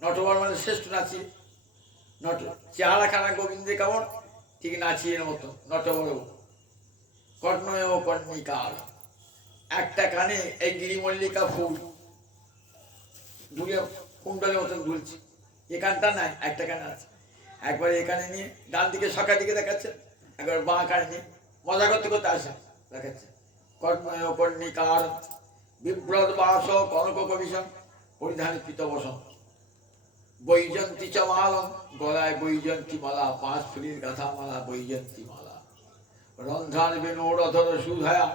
নটবর মানে শ্রেষ্ঠ নাচিয়ে, নট চেহারা খানা গোবিন্দের কেমন ঠিক নাচিয়ে মতো নটবর। কর্ণয় কর্ণিকার, একটা কানে এই গিরিমল্লিকা ফুল দুলে কুণ্ডলের মতন দুলছে, এখানটা নাই, একটা কানে আছে। একবার এখানে নিয়ে ডান দিকে সকাল দিকে দেখাচ্ছে, একবার বাঁ কানে নিয়ে মজা করতে করতে আসে দেখাচ্ছে। কর্ণয় কর্ণিকার বিভ্রদ বাস কনক কবিশন পরিধানে পিতবসন বৈজন্তী চমাল, গলায় বৈজন্তী মালা, 5 ফুলের গাথা মালা বৈজন্তী মালা। রন্ধ্রান বেণুর অধর সুধায়া,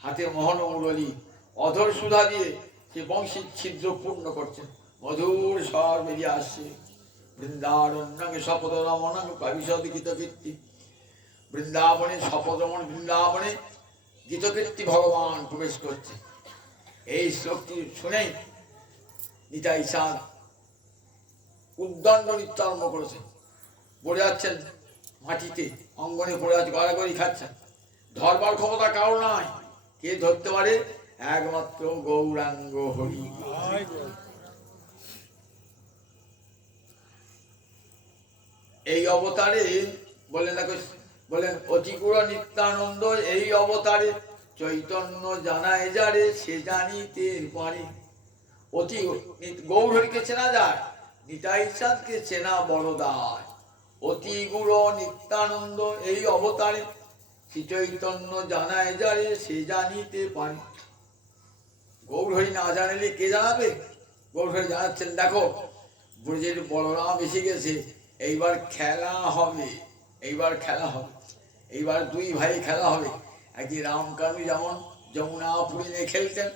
হাতে মোহন মুরলী, অধর সুধা দিয়ে সে বংশীর ছিদ্র পূর্ণ করছেন, মধুর স্বর বেরিয়ে আসছে। বৃন্দারণ্যং শপথ রমণং প্রবিশদ গীতকীর্তি, বৃন্দাবনে শপথ রমণ, বৃন্দাবনে গীতকীর্তি ভগবান প্রবেশ করছে। এই শ্লোকটি শুনেই নিতাই চাঁদ উদ্দণ্ড নৃত্য আরম্ভ করেছেন। পড়ে যাচ্ছেন মাটিতে, অঙ্গনে পড়ে আছে, গড়াগড়ি খাচ্ছেন। ধরবার ক্ষমতা কারো নাই। কে ধরতে পারে? একমাত্র গৌরাঙ্গ হরি। এই অবতারে বলেন, দেখো বলেন, অতিগুণ নিত্যানন্দ এই অবতারে চৈতন্য জানায় যারে সে জানিতে পারে। অতি গৌরহরিকে চেনা যায়, নিতাই চাঁদকে চেনা বড় দায়। অতি গুরু নিত্যানন্দ এই অবতারে শ্রী চৈতন্য জানায় যারে সে জানিতে পারে। গৌরহরি না জানালে কে জানাবে? গৌরহরি জানাচ্ছেন, দেখো ব্রজের বলরাম এসে গেছে, এইবার খেলা হবে, এইবার খেলা হবে, এইবার দুই ভাই খেলা হবে। একই রামকানু যেমন যমুনা পুরীনে খেলতেন,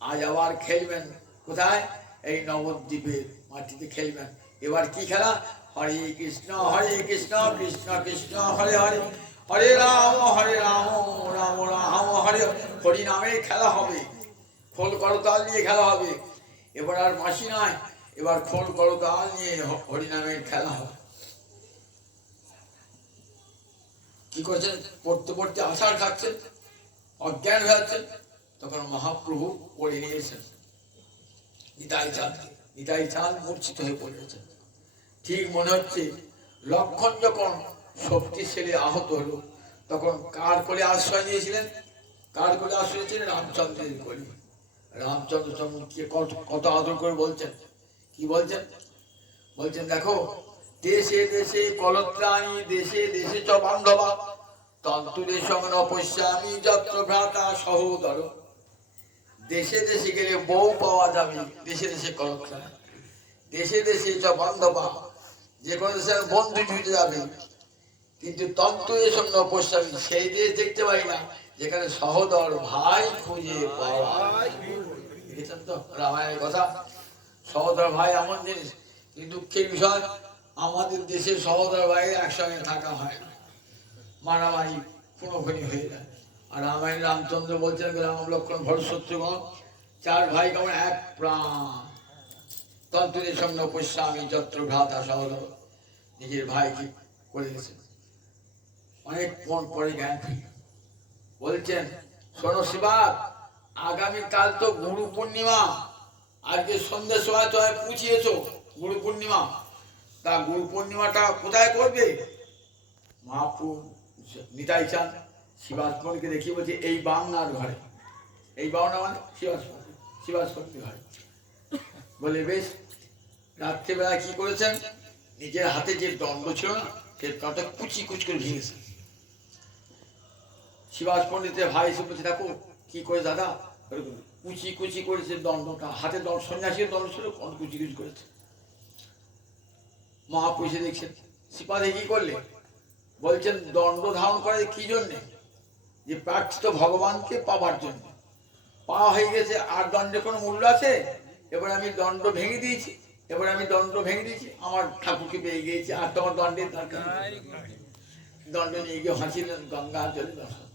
আজ আবার খেলবেন কোথায়? এই নবদ্বীপের মাটিতে খেলবেন। এবার কি খেলা? হরে কৃষ্ণ কৃষ্ণ কৃষ্ণ হরে হরে, হরে রাম রাম রাম হরে হরি নামের খেলা হবে। খোল করতাল নিয়ে খেলা হবে। এবার আর মাসি নয়, এবার খোল করতাল নিয়ে হরি নামের খেলা হবে। কি করছেন? পড়তে পড়তে আষাঢ় খাচ্ছেন, অজ্ঞান হয়ে যাচ্ছেন। তখন মহাপ্রভু পড়ে নিয়েছেন নিতাই চাঁদ। নিতাই চাঁদ মূর্ছিত হয়ে পড়েছেন। ঠিক মনে হচ্ছে লক্ষণ যখন শক্তিশালী আহত হলো, তখন কার কোলে আশ্রয় নিয়েছিলেন? কার কোলে আশ্রয় নিয়েছিলেন? রামচন্দ্রের কোলে। রামচন্দ্র চন্দ্রকে কত আদর করে বলছেন। কি বলছেন? বলছেন, দেখো দেশে দেশে কলত্রাণী, দেশে দেশে চ বান্ধবা, তন্তুরে সঙ্গে অপশ্যামি যত্র ভ্রাতা সহোদর। দেশে দেশে গেলে বউ পাওয়া যাবে, দেশে দেশে কলত্রাণী, দেশে দেশে চ বান্ধবা, যে কোনো দেশের বন্ধু জুটে যাবে, কিন্তু তন্তুরে সঙ্গে অপশ্যামি, সেই দেশ দেখতে পাই না যেখানে সহোদর ভাই খুঁজে পাওয়া। দেখেছেন তো রামায়ণের কথা? সহোদর ভাই এমন জিনিস, কিন্তু দুঃখের বিষয় আমাদের দেশের সহোদর ভাই একসঙ্গে থাকা হয় না, মারামারি খুনোখুনি হয়ে যায়। আর রামায়ণ রামচন্দ্র বলছেন, রাম লক্ষ্মণ ভরত শত্রুঘ্ন চার ভাই কেমন এক প্রাণ। তন্তুরের সঙ্গে উপস্বামী যত্র ভ্রাতা সহোদর, নিজের ভাইকে করে দিয়েছেন। অনেক পরে জ্ঞান ফিরল। বলছেন, শোনো শিবাত, আগামীকাল তো গুরু পূর্ণিমা, আজকে সন্ধ্যের সময় তো পুছিয়েছ গুরু পূর্ণিমা, তা গুরু পূর্ণিমাটা কোথায় করবে? মহাপ্রভু নিতাই চাঁদ শিবাজপনকে দেখিয়ে বলছে, এই বাংলার ঘরে। এই বাংলা মানে শিবাজপন্থী ঘরে। বলে বেশ। রাত্রেবেলা কি করেছেন? নিজের হাতে যে দণ্ড ছিল না, সে দণ্ডটা কুচি কুচি করে ভেঙেছেন। শিবাজ পণ্ডিতের ভাই এসে বলছে, দেখো কি করে দাদা, কুচি কুচি করেছে দণ্ডটা, হাতে দণ্ড, সন্ন্যাসীর দণ্ড ছিল, কুচি কুচি করেছে। মহাপুরুষে দেখছেন, শ্রীপাদে কি করলে? বলছেন, দণ্ড ধারণ করে কি জন্যে? যে প্রার্থিত ভগবানকে পাবার জন্য। পাওয়া হয়ে গেছে, আর দণ্ডের কোনো মূল্য আছে? এবার আমি দণ্ড ভেঙে দিয়েছি, আমার ঠাকুরকে পেয়ে গিয়েছি, আর তোমার দণ্ডের দরকার। দণ্ড নিয়ে গিয়ে হাসিলেন গঙ্গা জলে দর্শন।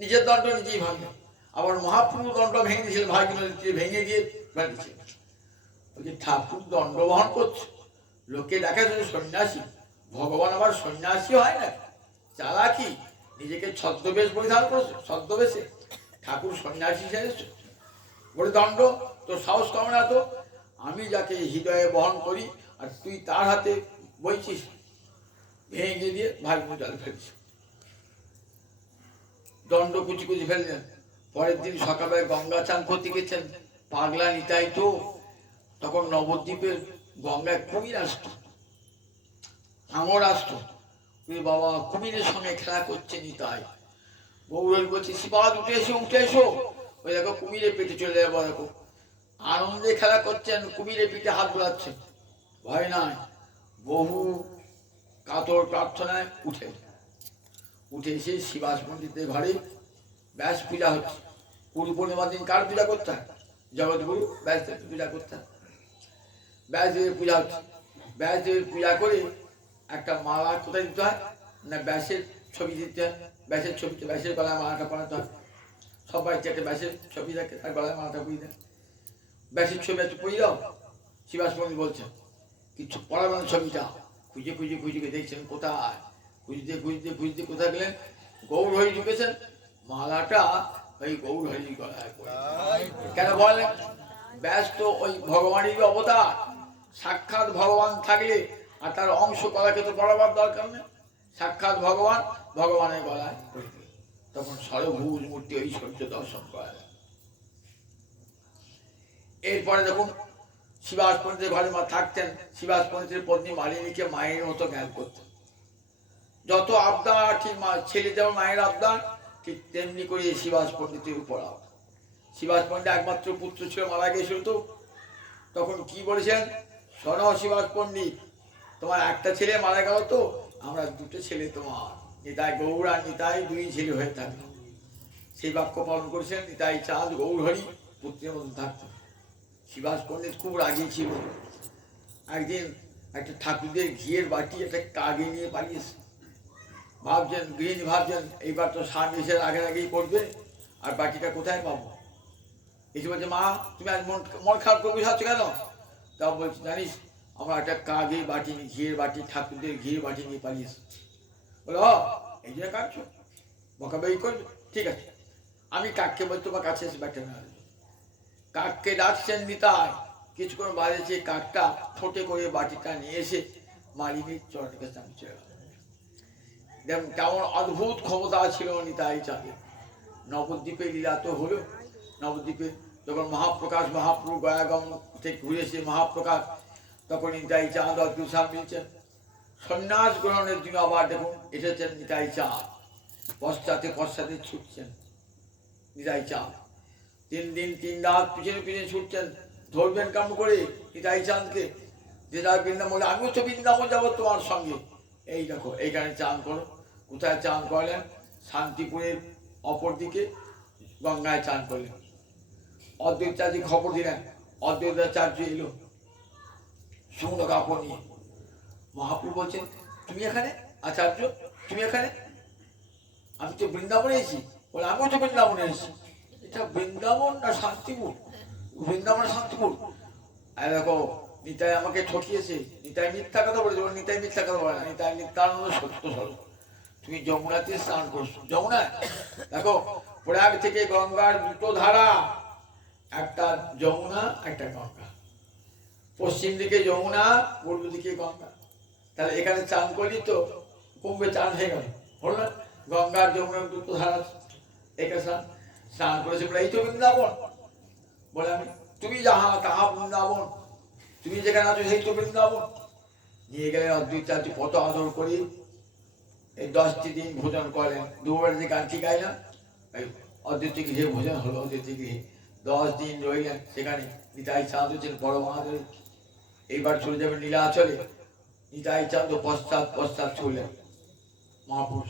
নিজের দণ্ড নিজেই ভাঙলেন। আবার মহাপ্রভু দণ্ড ভেঙে দিয়েছিলেন, ভাইগুলো ভেঙে দিয়ে ফেলেছিলেন। বলছে, ঠাকুর দণ্ড বহন করছে, লোকে দেখা যাচ্ছে সন্ন্যাসী, ভগবান আবার সন্ন্যাসী হয় না? চালাকি, নিজেকে ছদ্মবেশ পরিধান করেছে, ছদ্মবেশে ঠাকুর সন্ন্যাসী সেরেছে। বলে, দণ্ড তোর সাহস কমে না তো? আমি যাকে হৃদয়ে বহন করি, আর তুই তার হাতে বইছিস, ভেঙে দিয়ে ভাইগুলো জলে ফেলছিস। দণ্ড কুচি কুচি ফেললেন। পরের দিন সকালে গঙ্গা চান করতে গেছেন, পাগলা নিতাই তো। তখন নবদ্বীপের গঙ্গায় কুমির আসতো, হাঙর আসতো। বাবা, কুমিরের সঙ্গে খেলা করছে নিতাই। গৌরল বলছে, শিবাদ উঠে এসো, উঠে এসো। ওই দেখো কুমিরের পেটে চলে যাবো, দেখো আনন্দে খেলা করছেন, কুমিরের পিঠে হাত বোলাচ্ছেন। ভয় নাই। বহু কাতর প্রার্থনায় উঠে এসে শিবাস পণ্ডিতের ঘরে ব্যাস পূজা হচ্ছে। গুরু পূর্ণিমার দিন কার পূজা করতে হয়? জগৎগুরু ব্যাসদেবের পূজা করতে হয়। ব্যাসদেবের পূজা হচ্ছে। ব্যাসদেবের পূজা করে একটা মালা কোথায় দিতে হয় না, ব্যাসের ছবি দিতে হয়। ব্যাসের ছবিতে ব্যাসের গলায় মালাটা পরাতে হয়। সবাই একটা ব্যাসের ছবি দেখে তার গলায় মালাটা পুঁই দেয়। ব্যাসের ছবি একটু পুঁই দাও। শিবাস পণ্ডিত বলছেন কিছু পড়াবেন ছবিটা, খুঁজে খুঁজে খুঁজে দেখছেন কোথায়, খুঁজতে খুঁজতে খুঁজতে কোথায় গেলেন, গৌর হরি ঢুকেছেন, মালাটা ওই গৌর হরির গলায় পড়ে। কেন বলেন? ব্যাস তো ওই ভগবানেরই অবতার, সাক্ষাৎ ভগবান থাকলে আর তার অংশ কলাকে তো পড়াবার দরকার নেই। সাক্ষাৎ ভগবান, ভগবানের গলায় পড়ে দিল। তখন সর্বভূজ মূর্তি ঐশ্বর্য দর্শন করা যায়। এরপরে দেখুন শিবাস পণ্ডিতের ঘরে মা থাকতেন। শিবাস পণ্ডিতের পত্নী মালিনীকে মায়ের মতো জ্ঞান করতেন। যত আবদার ঠিক ছেলে যেমন মায়ের আবদার, ঠিক তেমনি করে শিবাস পণ্ডিতের উপর আবদার। শিবাস পণ্ডিত একমাত্র পুত্র ছিল, মারা গিয়েছিল। তো তখন কি বলেছেন, শোনো শিবাস পণ্ডিত, তোমার একটা ছেলে মারা গেল, তো আমরা দুটো ছেলে তোমার, নিতাই গৌর আর নিতাই দুই ছেলে হয়ে থাকলো। সেই বাক্য পালন করেছেন। নিতাই চাঁদ গৌর হরি পুত্রের মধ্যে থাকতেন। শিবাস পণ্ডিত খুব রাগী ছিল। একদিন একটা ঠাকুরদের ঘিয়ের বাটি একটা কাগে নিয়ে পালিয়েছে। ভাবছেন, গৃহিণী ভাবছেন এইবার তো স্বামী এসে আগে আগেই করবে, আর বাটিটা কোথায় পাবো। এসে বলছে, মা তুমি আজ মন খারাপ করে বসে আছো কেন? তাও বলছি, জানিস আমরা একটা কাগে বাটি নিয়ে, ঘিয়ের বাটি, ঠাকুরদের ঘিয়ের বাটি নিয়ে পালিয়েছে। বলো এই জন্য কাঁদছো, বকাবকি করবে, ঠিক আছে আমি কাককে বলছি তোমার কাছে এসে ব্যাটে না। কাককে ডাকছেন নিতাই, কিছুক্ষণ বাজেছে, কাকটা ঠোঁটে করে বাটিটা নিয়ে এসে মালিনীর চরণের কাছে আমি চলে গেলাম। দেখুন কেমন অদ্ভুত ক্ষমতা ছিল নিতাই চাঁদের। নবদ্বীপে লীলা তো হলো। নবদ্বীপে যখন মহাপ্রকাশ মহাপ্রভু গয়াগম থেকে ঘুরে এসে মহাপ্রকাশ, তখন নিতাই চাঁদ অদ্ভুত সাপ মিলছেন। সন্ন্যাস গ্রহণের জন্য আবার দেখুন এসেছেন নিতাই চাঁদ। পশ্চাতে পশ্চাতে ছুটছেন নিতাই চাঁদ। 3 দিন 3 রাত পিছনে পিছনে ছুটছেন। ধরবেন কেমন করে নিতাই চাঁদকে? যে তার বৃন্দাবন, আমিও তো বৃন্দাবন যাবো তোমার সঙ্গে। এই দেখো এইখানে চান করো। কোথায় চান করলেন? শান্তিপুরের অপর দিকে গঙ্গায় চান করলেন। অদ্বৈতাচার্য খবর দিলেন। অদ্বৈতাচার্য এলো শুকনো কাপড় নিয়ে। মহাপ্রভু বলছেন, তুমি এখানে? আচার্য তুমি এখানে? আমি তো বৃন্দাবনে এসেছি। বলে আমিও তো বৃন্দাবনে এসেছি। এটা বৃন্দাবন না শান্তিপুর? বৃন্দাবন শান্তিপুর। আর দেখো নিতাই আমাকে ঠকিয়েছে, নিতাই মিথ্যা কথা বলেছে। নিতাই মিথ্যা কথা বলে না, নিতাই নিত্যানন্দ সত্য স্বরূপ। তুমি যমুনাতে স্নান করছো। যমুনা দেখো প্রয়াগ থেকে গঙ্গার দুটো ধারা, একটা যমুনা একটা গঙ্গা। পশ্চিম দিকে যমুনা, পূর্ব দিকে গঙ্গা। তাহলে এখানে চান করলি তো কুম্ভে চান হয়ে গেল, হল না? গঙ্গার যমুনার দুটো ধারা, এখানে স্নান করেছে বলে এই তো বৃন্দাবন। বলে আমি, তুমি যাহা তাহা বৃন্দাবন, তুমি যেখানে আছো সেই তো বৃন্দাবন। নিয়ে গেলেন অদ্বৈতাচার্য, কত আদর করি। এই 10টি দিন ভোজন করেন। দুবার যে গানটি গাইলাম, এই অদ্বৈত গৃহে ভোজন হলো। অদ্বৈত গৃহে 10 দিন রইলেন সেখানে। নিতাই চাঁদ হচ্ছেন বড় মহাদেব। এইবার চলে যাবেন নীলাচলে। নিতাই চাঁদ পশ্চাৎ পশ্চাৎ চললেন মহাপুরুষ।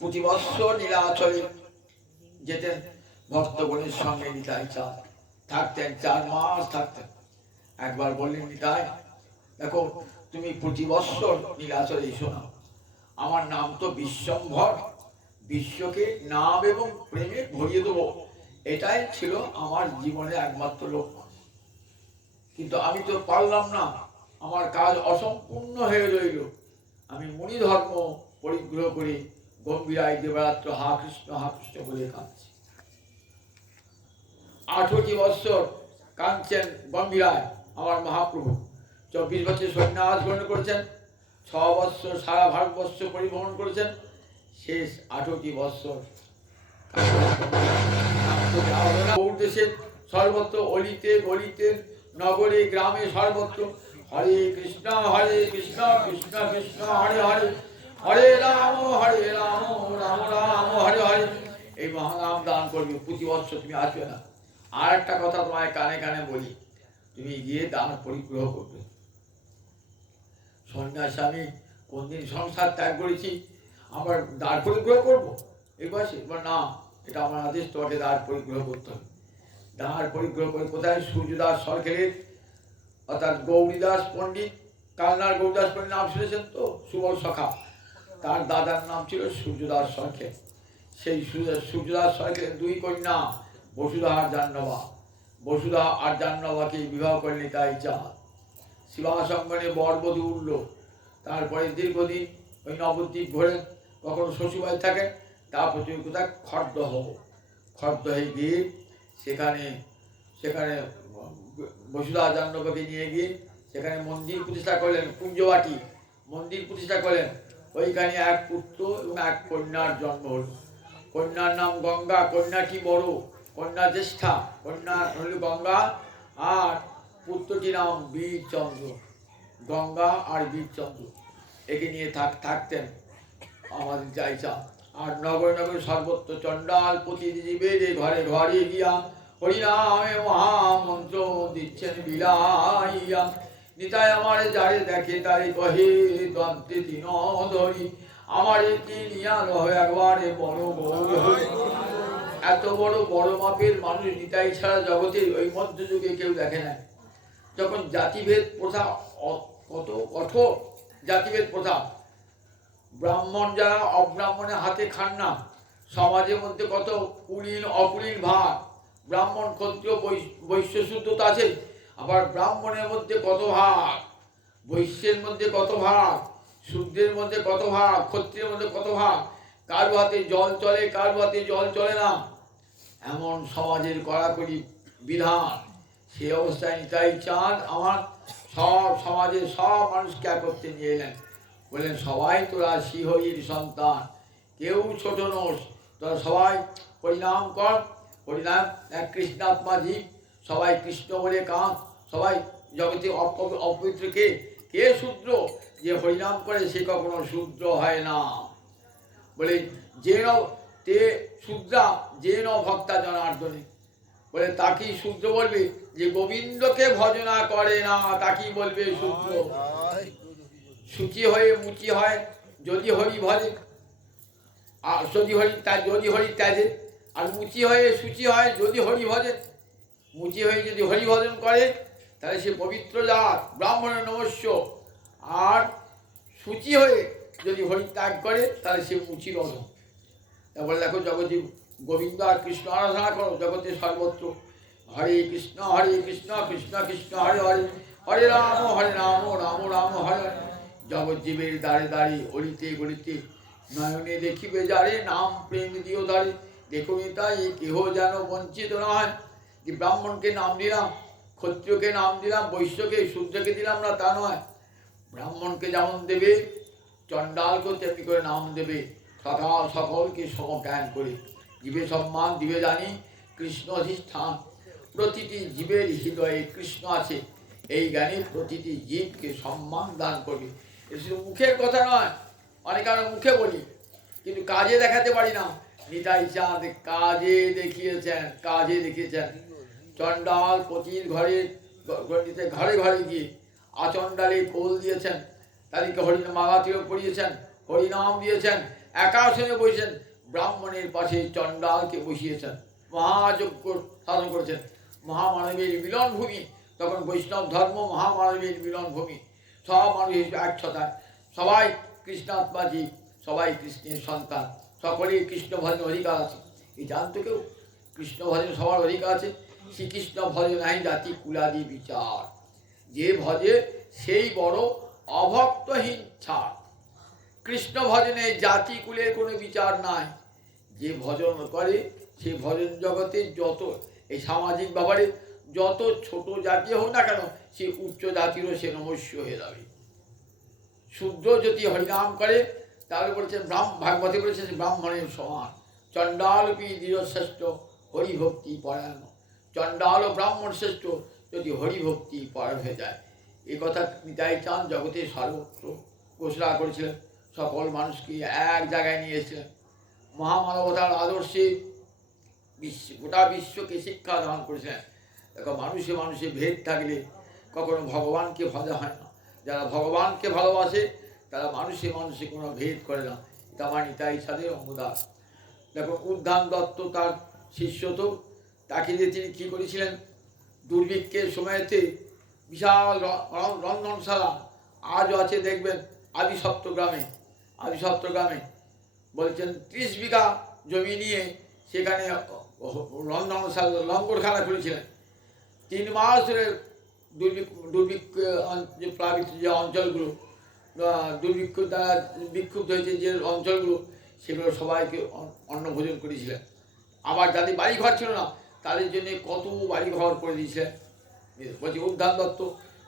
প্রতি বৎসর নীলাচলে যেতেন ভক্তগণের সঙ্গে। নিতাই চাঁদ থাকতেন, 4 মাস থাকতেন। একবার বললেন, নিতাই দেখো তুমি প্রতি বৎসর নীলাচলে এসো না, আমার নাম তো বিশ্বম্ভর, বিশ্বকে নাম এবং প্রেমে ভরিয়ে দেবো, এটাই ছিল আমার জীবনের একমাত্র লক্ষ্য। কিন্তু আমি তো পারলাম না, আমার কাজ অসম্পূর্ণ হয়ে রইল। আমি মুনি ধর্ম পরিগ্রহ করে গম্ভীরায় দেবরাত্র হা কৃষ্ণ বলে কাঁদছি। 18টি বৎসর কাঁদছেন গম্ভীরায় আমার মহাপ্রভু। 24 বছর সন্ন্যাস গ্রহণ করেছেন, 6 বৎসর সারা ভারতবর্ষ পরিভ্রমণ করেছেন। শেষ 18টি বৎসর দেশের সর্বত্র, অলিতে গলিতে, নগরে গ্রামে সর্বত্র হরে কৃষ্ণ কৃষ্ণ কৃষ্ণ হরে হরে, হরে রাম রাম রাম হরে হরে। এই মহানাম দান করবে। প্রতি বৎসর তুমি আসবে না। আর একটা কথা তোমায় কানে কানে বলি, তুমি গিয়ে দান পরিগ্রহ করবে। সন্ন্যাসী আমি কোনদিন সংসার ত্যাগ করেছি, আবার দ্বার পরিগ্রহ করবো এই বয়সে? না, এটা আমার আদেশ, তোমাকে দ্বার পরিগ্রহ করতে হবে। দ্বার পরিগ্রহ করে কোথায়? সূর্যদাস সরকারের অর্থাৎ গৌরীদাস পণ্ডিত, কালনার গৌরীদাস পণ্ডিত নাম শুনেছেন তো? সুবল সখা, তার দাদার নাম ছিল সূর্যদাস সরকার। সেই সূর্যদাস সরকারের দুই কন্যা বসুধা আর জাহ্নবা। বসুধা আর জাহ্নবাকে বিবাহ করে নিতাই চাঁদ। শিবাসঙ্গনে বরবধূ উঠল। তারপরে দীর্ঘদিন ওই নবদ্বীপ ঘোরেন, কখনো শ্বশুরবাড়ি থাকেন, তারপর কোথায় খড়দহে গিয়ে সেখানে সেখানে বসুধা জাহ্নবাকে নিয়ে গিয়ে সেখানে মন্দির প্রতিষ্ঠা করলেন, কুঞ্জবাটি মন্দির প্রতিষ্ঠা করলেন। ওইখানে এক পুত্র এবং এক কন্যার জন্ম হল। কন্যার নাম গঙ্গা, কন্যাটি বড়, কন্যা জ্যেষ্ঠা, কন্যা হল গঙ্গা, আর পুত্রটি নাম বীরচন্দ্র। গঙ্গা আর বীরচন্দ্র একে নিয়ে থাকতেন আমাদের জায়চা। আর নগরে নগরে সর্বত্র চণ্ডাল প্রতিজীবের ঘরে ঘরে গিয়া হরিনামে মহামন্ত্র দিচ্ছেন বিলাইয়া। নিতাই আমারে যারে দেখে তারে কহে দন্তে দিন ধরি, আমারে কি নিয়া লহ একবারে বড় গৌর। এত বড় বড় মাপের মানুষ নিতাই ছাড়া জগতে ওই মধ্যযুগে কেউ দেখে না। যখন জাতিভেদ প্রথা কত কঠোর, জাতিভেদ প্রথা, ব্রাহ্মণ যারা অব্রাহ্মণের হাতে খান না, সমাজের মধ্যে কত কুলীন অকুলীন ভাগ, ব্রাহ্মণ ক্ষত্রিয় বৈশ্য শুদ্ধতা আছে, আবার ব্রাহ্মণের মধ্যে কত ভাগ, বৈশ্যের মধ্যে কত ভাগ, শূদ্রের মধ্যে কত ভাগ, ক্ষত্রিয়ের মধ্যে কত ভাগ, কারো হাতে জল চলে কারো হাতে জল চলে না, এমন সমাজের কড়াকড়ি বিধান। সেই অবস্থায় নিতাই চাঁদ আমার সব সমাজের সব মানুষকে একত্রে নিয়ে এলেন, বললেন সবাই তোরা শ্রীহরির সন্তান, কেউ ছোট নোস, তোরা সবাই হরিনাম কর, হরিনাম এক কৃষ্ণাত্মা জীব, সবাই কৃষ্ণ বলে কাঁদ, সবাই জগতে অপবিত্র কে কে শূদ্র, যে হরিনাম করে সে কখনো শূদ্র হয় না। বলে যে তে শূদ্রা যে ভক্তা জনার্দনে, বলে তাকেই শূদ্র বলবে যে গোবিন্দকে ভজনা করে না, তাকেই বলবে শূদ্র। শুচি হয়ে মুচি হয় যদি হরি ভজে, আর যদি হরি ত্যাজে, আর মুচি হয়ে শুচি হয় যদি হরি ভজে। মুচি হয়ে যদি হরি ভজন করে তাহলে সে পবিত্র জাত, ব্রাহ্মণের নমস্য। আর শুচি হয়ে যদি হরি ত্যাগ করে তাহলে সে মুচির অধম। তারপরে দেখো জগতে গোবিন্দ আর কৃষ্ণ আরাধনা করো জগতে সর্বত্র। হরে কৃষ্ণ কৃষ্ণ কৃষ্ণ হরে হরে, হরে রাম রাম রাম হরে হরে। জগজ্জীবের দ্বারে দ্বারে অলিতে গলিতে নয়নে দেখিবে যারে, নাম প্রেম দিও দ্বারে। দেখো তাই কেহ যেন বঞ্চিত না হয়। যে ব্রাহ্মণকে নাম দিলাম, ক্ষত্রিয়কে নাম দিলাম, বৈশ্যকে শূদ্রকে দিলাম না তা নয়। ব্রাহ্মণকে যেমন দেবে চণ্ডালকে তেমনি করে নাম দেবে, সকলকে সমজ্ঞান করে। জীবে সম্মান দিবে জানি কৃষ্ণ অধিষ্ঠান, প্রতিটি জীবের হৃদয়ে কৃষ্ণ আছে, এই জ্ঞানে প্রতিটি জীবকে সম্মান দান করবে। এটা শুধু মুখের কথা নয়, অনেক আমরা মুখে বলি কিন্তু কাজে দেখাতে পারি না। নিতাই চাঁদ কাজে দেখিয়েছেন। চণ্ডাল পতির ঘরে ঘরে গিয়ে আচণ্ডালে কোল দিয়েছেন, তাদেরকে মালা তিলক পরিয়েছেন, হরিনাম দিয়েছেন, একাসনে বসেছেন, ব্রাহ্মণের পাশে চণ্ডালকে বসিয়েছেন, মহাযজ্ঞ সাধন করেছেন। মহামানবের মিলনভূমি, তখন বৈষ্ণব ধর্ম মহামানবের মিলনভূমি। সব মানুষ একসাথে, সবাই কৃষ্ণাত্মা জীব, সবাই কৃষ্ণের সন্তান, সকলেই কৃষ্ণ ভজনের অধিকার আছে। এই জানতো কেউ? কৃষ্ণ ভজনে সবার অধিকার আছে। শ্রীকৃষ্ণ ভজনে নাই জাতি কুলাদি বিচার, যে ভজে সেই বড় অভক্তহীন ছাড়। কৃষ্ণ ভজনে জাতি কুলের কোনো বিচার নাই। যে ভজন করে সে ভজন জগতে যত এই সামাজিক ব্যাপারে যত ছোট জাতি হোক না কেন, সে উচ্চ জাতিরও সে নমস্য হয়ে যাবে। শুদ্ধ যদি হরিনাম করে তাহলে বলছেন ভাগবতে বলেছেন ব্রাহ্মণের সমান। চণ্ডালপি দৃঢ়শ্রেষ্ঠ হরিভক্তি পরায়ণ, চণ্ডাল ও ব্রাহ্মণ শ্রেষ্ঠ যদি হরিভক্তি পরায়ণ হয়ে যায়। এ কথা নিতাই চাঁদ জগতে সর্বত্র ঘোষণা করেছিলেন, সকল মানুষকে এক জায়গায় নিয়ে এসেছিলেন। মহামানবতার আদর্শে গোটা বিশ্বকে শিক্ষা দান করেছিলেন। দেখো মানুষে মানুষে ভেদ থাকলে কখনো ভগবানকে ভাজা হয় না। যারা ভগবানকে ভালোবাসে তারা মানুষে মানুষে কোনো ভেদ করে না। এটা আমার নিতাই চাঁদের অঙ্গদাস। দেখো উদ্ধান দত্ত তার শিষ্য, তো তাকে দিয়ে তিনি কী করেছিলেন, দুর্ভিক্ষের সময়তে বিশাল রন্ধনশালা আজও আছে, দেখবেন আদিসপ্ত গ্রামে বলছেন 30 বিঘা জমি নিয়ে সেখানে রন্ধনশালা লঙ্গর খেলা করেছিলেন। 3 মাস ধরে দুর্ভিক্ষ যে প্লাবিত যে অঞ্চলগুলো দুর্ভিক্ষ দ্বারা বিক্ষুব্ধ হয়েছে যে অঞ্চলগুলো, সেগুলো সবাইকে অন্ন ভোজন করেছিলেন। আবার যাদের বাড়িঘর ছিল না তাদের জন্য কত বাড়িঘর করে দিয়েছিলেন। বলছি উদ্ধার দত্ত,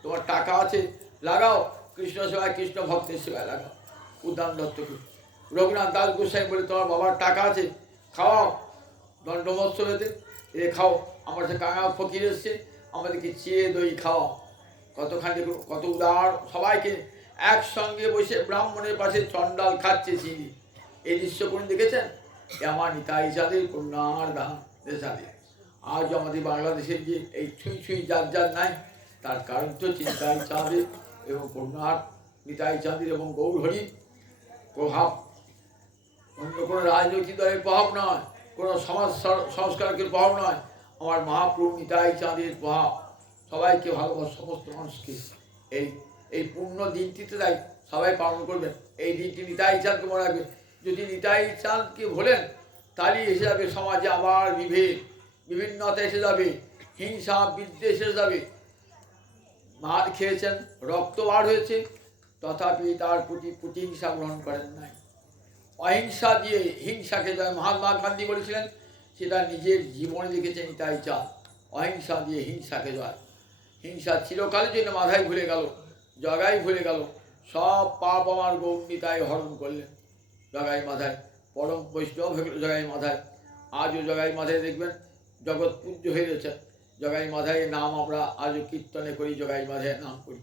তোমার টাকা আছে লাগাও কৃষ্ণ সেবায়, কৃষ্ণ ভক্তের সেবায় লাগাও। উদ্যান দত্তকে রঘুনাথ দাস গোস্বামী বলে, তোমার বাবার টাকা আছে, খাওয়াও দণ্ড মৎসবেতে এ খাও। আমার সে কাঙা ফকির এসছে, আমাদেরকে চিড়ে দই খাওয়াও। কতখানি কত উদার, সবাইকে একসঙ্গে বসে ব্রাহ্মণের পাশে চণ্ডাল খাচ্ছে চিনি। এই দৃশ্য কোন দেখেছেন? আমার নিতাই চাঁদের কন্যার দান দেশাদের। আজ আমাদের বাংলাদেশের যে এই ছুঁই ছুঁই যার নাই, তার কারণ তো চিন্তাই চাঁদের এবং কন্যার নিতাই চাঁদের এবং গৌরহরির প্রভাব। অন্য কোনো রাজনৈতিক দলের প্রভাব নয়, কোনো সমাজ সংস্কারকের প্রভাব নয়, আমার মহাপ্রভু নিতাই চাঁদের প্রভাব। সবাইকে ভালোবাসা, সমস্ত মানুষকে এই এই পূর্ণ দিনটিতে তাই সবাই পালন করবেন। এই দিনটি নিতাই চাঁদকে মনে রাখবেন। যদি নিতাই চাঁদকে ভোলেন তাহলে এসে যাবে সমাজে আবার বিভেদ, বিভিন্নতা এসে যাবে, হিংসা বিদ্বেষ এসে যাবে। মার খেয়েছেন, রক্ত বার হয়েছে, তথাপি তার প্রতি প্রতিহিংসা গ্রহণ করেন নাই। অহিংসা দিয়ে হিংসাকে জয়, মহাত্মা গান্ধী বলেছিলেন, সেটা নিজের জীবনে দেখেছেন নিতাই চাঁদ। অহিংসা দিয়ে হিংসাকে জয়। হিংসা চিরকালের জন্য মাথায় ভুলে গেল, জগাই ভুলে গেল। সব পাপ আমার গৌর নিতাই হরণ করলেন জগাই মাথায়। পরম বৈষ্ণব হয়ে গেল জগাই মাথায়। আজও জগাই মাথায় দেখবেন জগৎ পূজ্য হয়ে গেছে। জগাই মাথায় নাম আমরা আজও কীর্তনে করি, জগাই মাথায় নাম করি।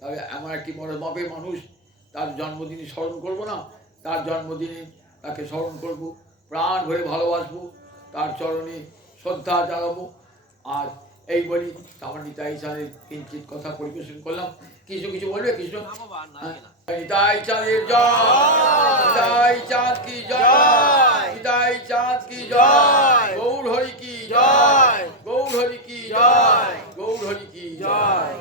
তবে এমন একটি মনোভাবের মানুষ, তার জন্মদিনে স্মরণ করব না, তার জন্মদিনে তাকে স্মরণ করব, প্রাণ ভরে ভালোবাসবো, তার চরণে শ্রদ্ধা জানাবো। আর এই বলি আমার নিতাই চাঁদের কিঞ্চিত কথা পরিবেশন করলাম। কিছু কিছু বলবে কৃষ্ণ? নিতাই চাঁদের জয়, নিতাই চাঁদ কি জয়, নিতাই চাঁদ কি জয়, গৌর হরি কি জয়, গৌর হরি কি জয়, গৌর হরি কি জয়।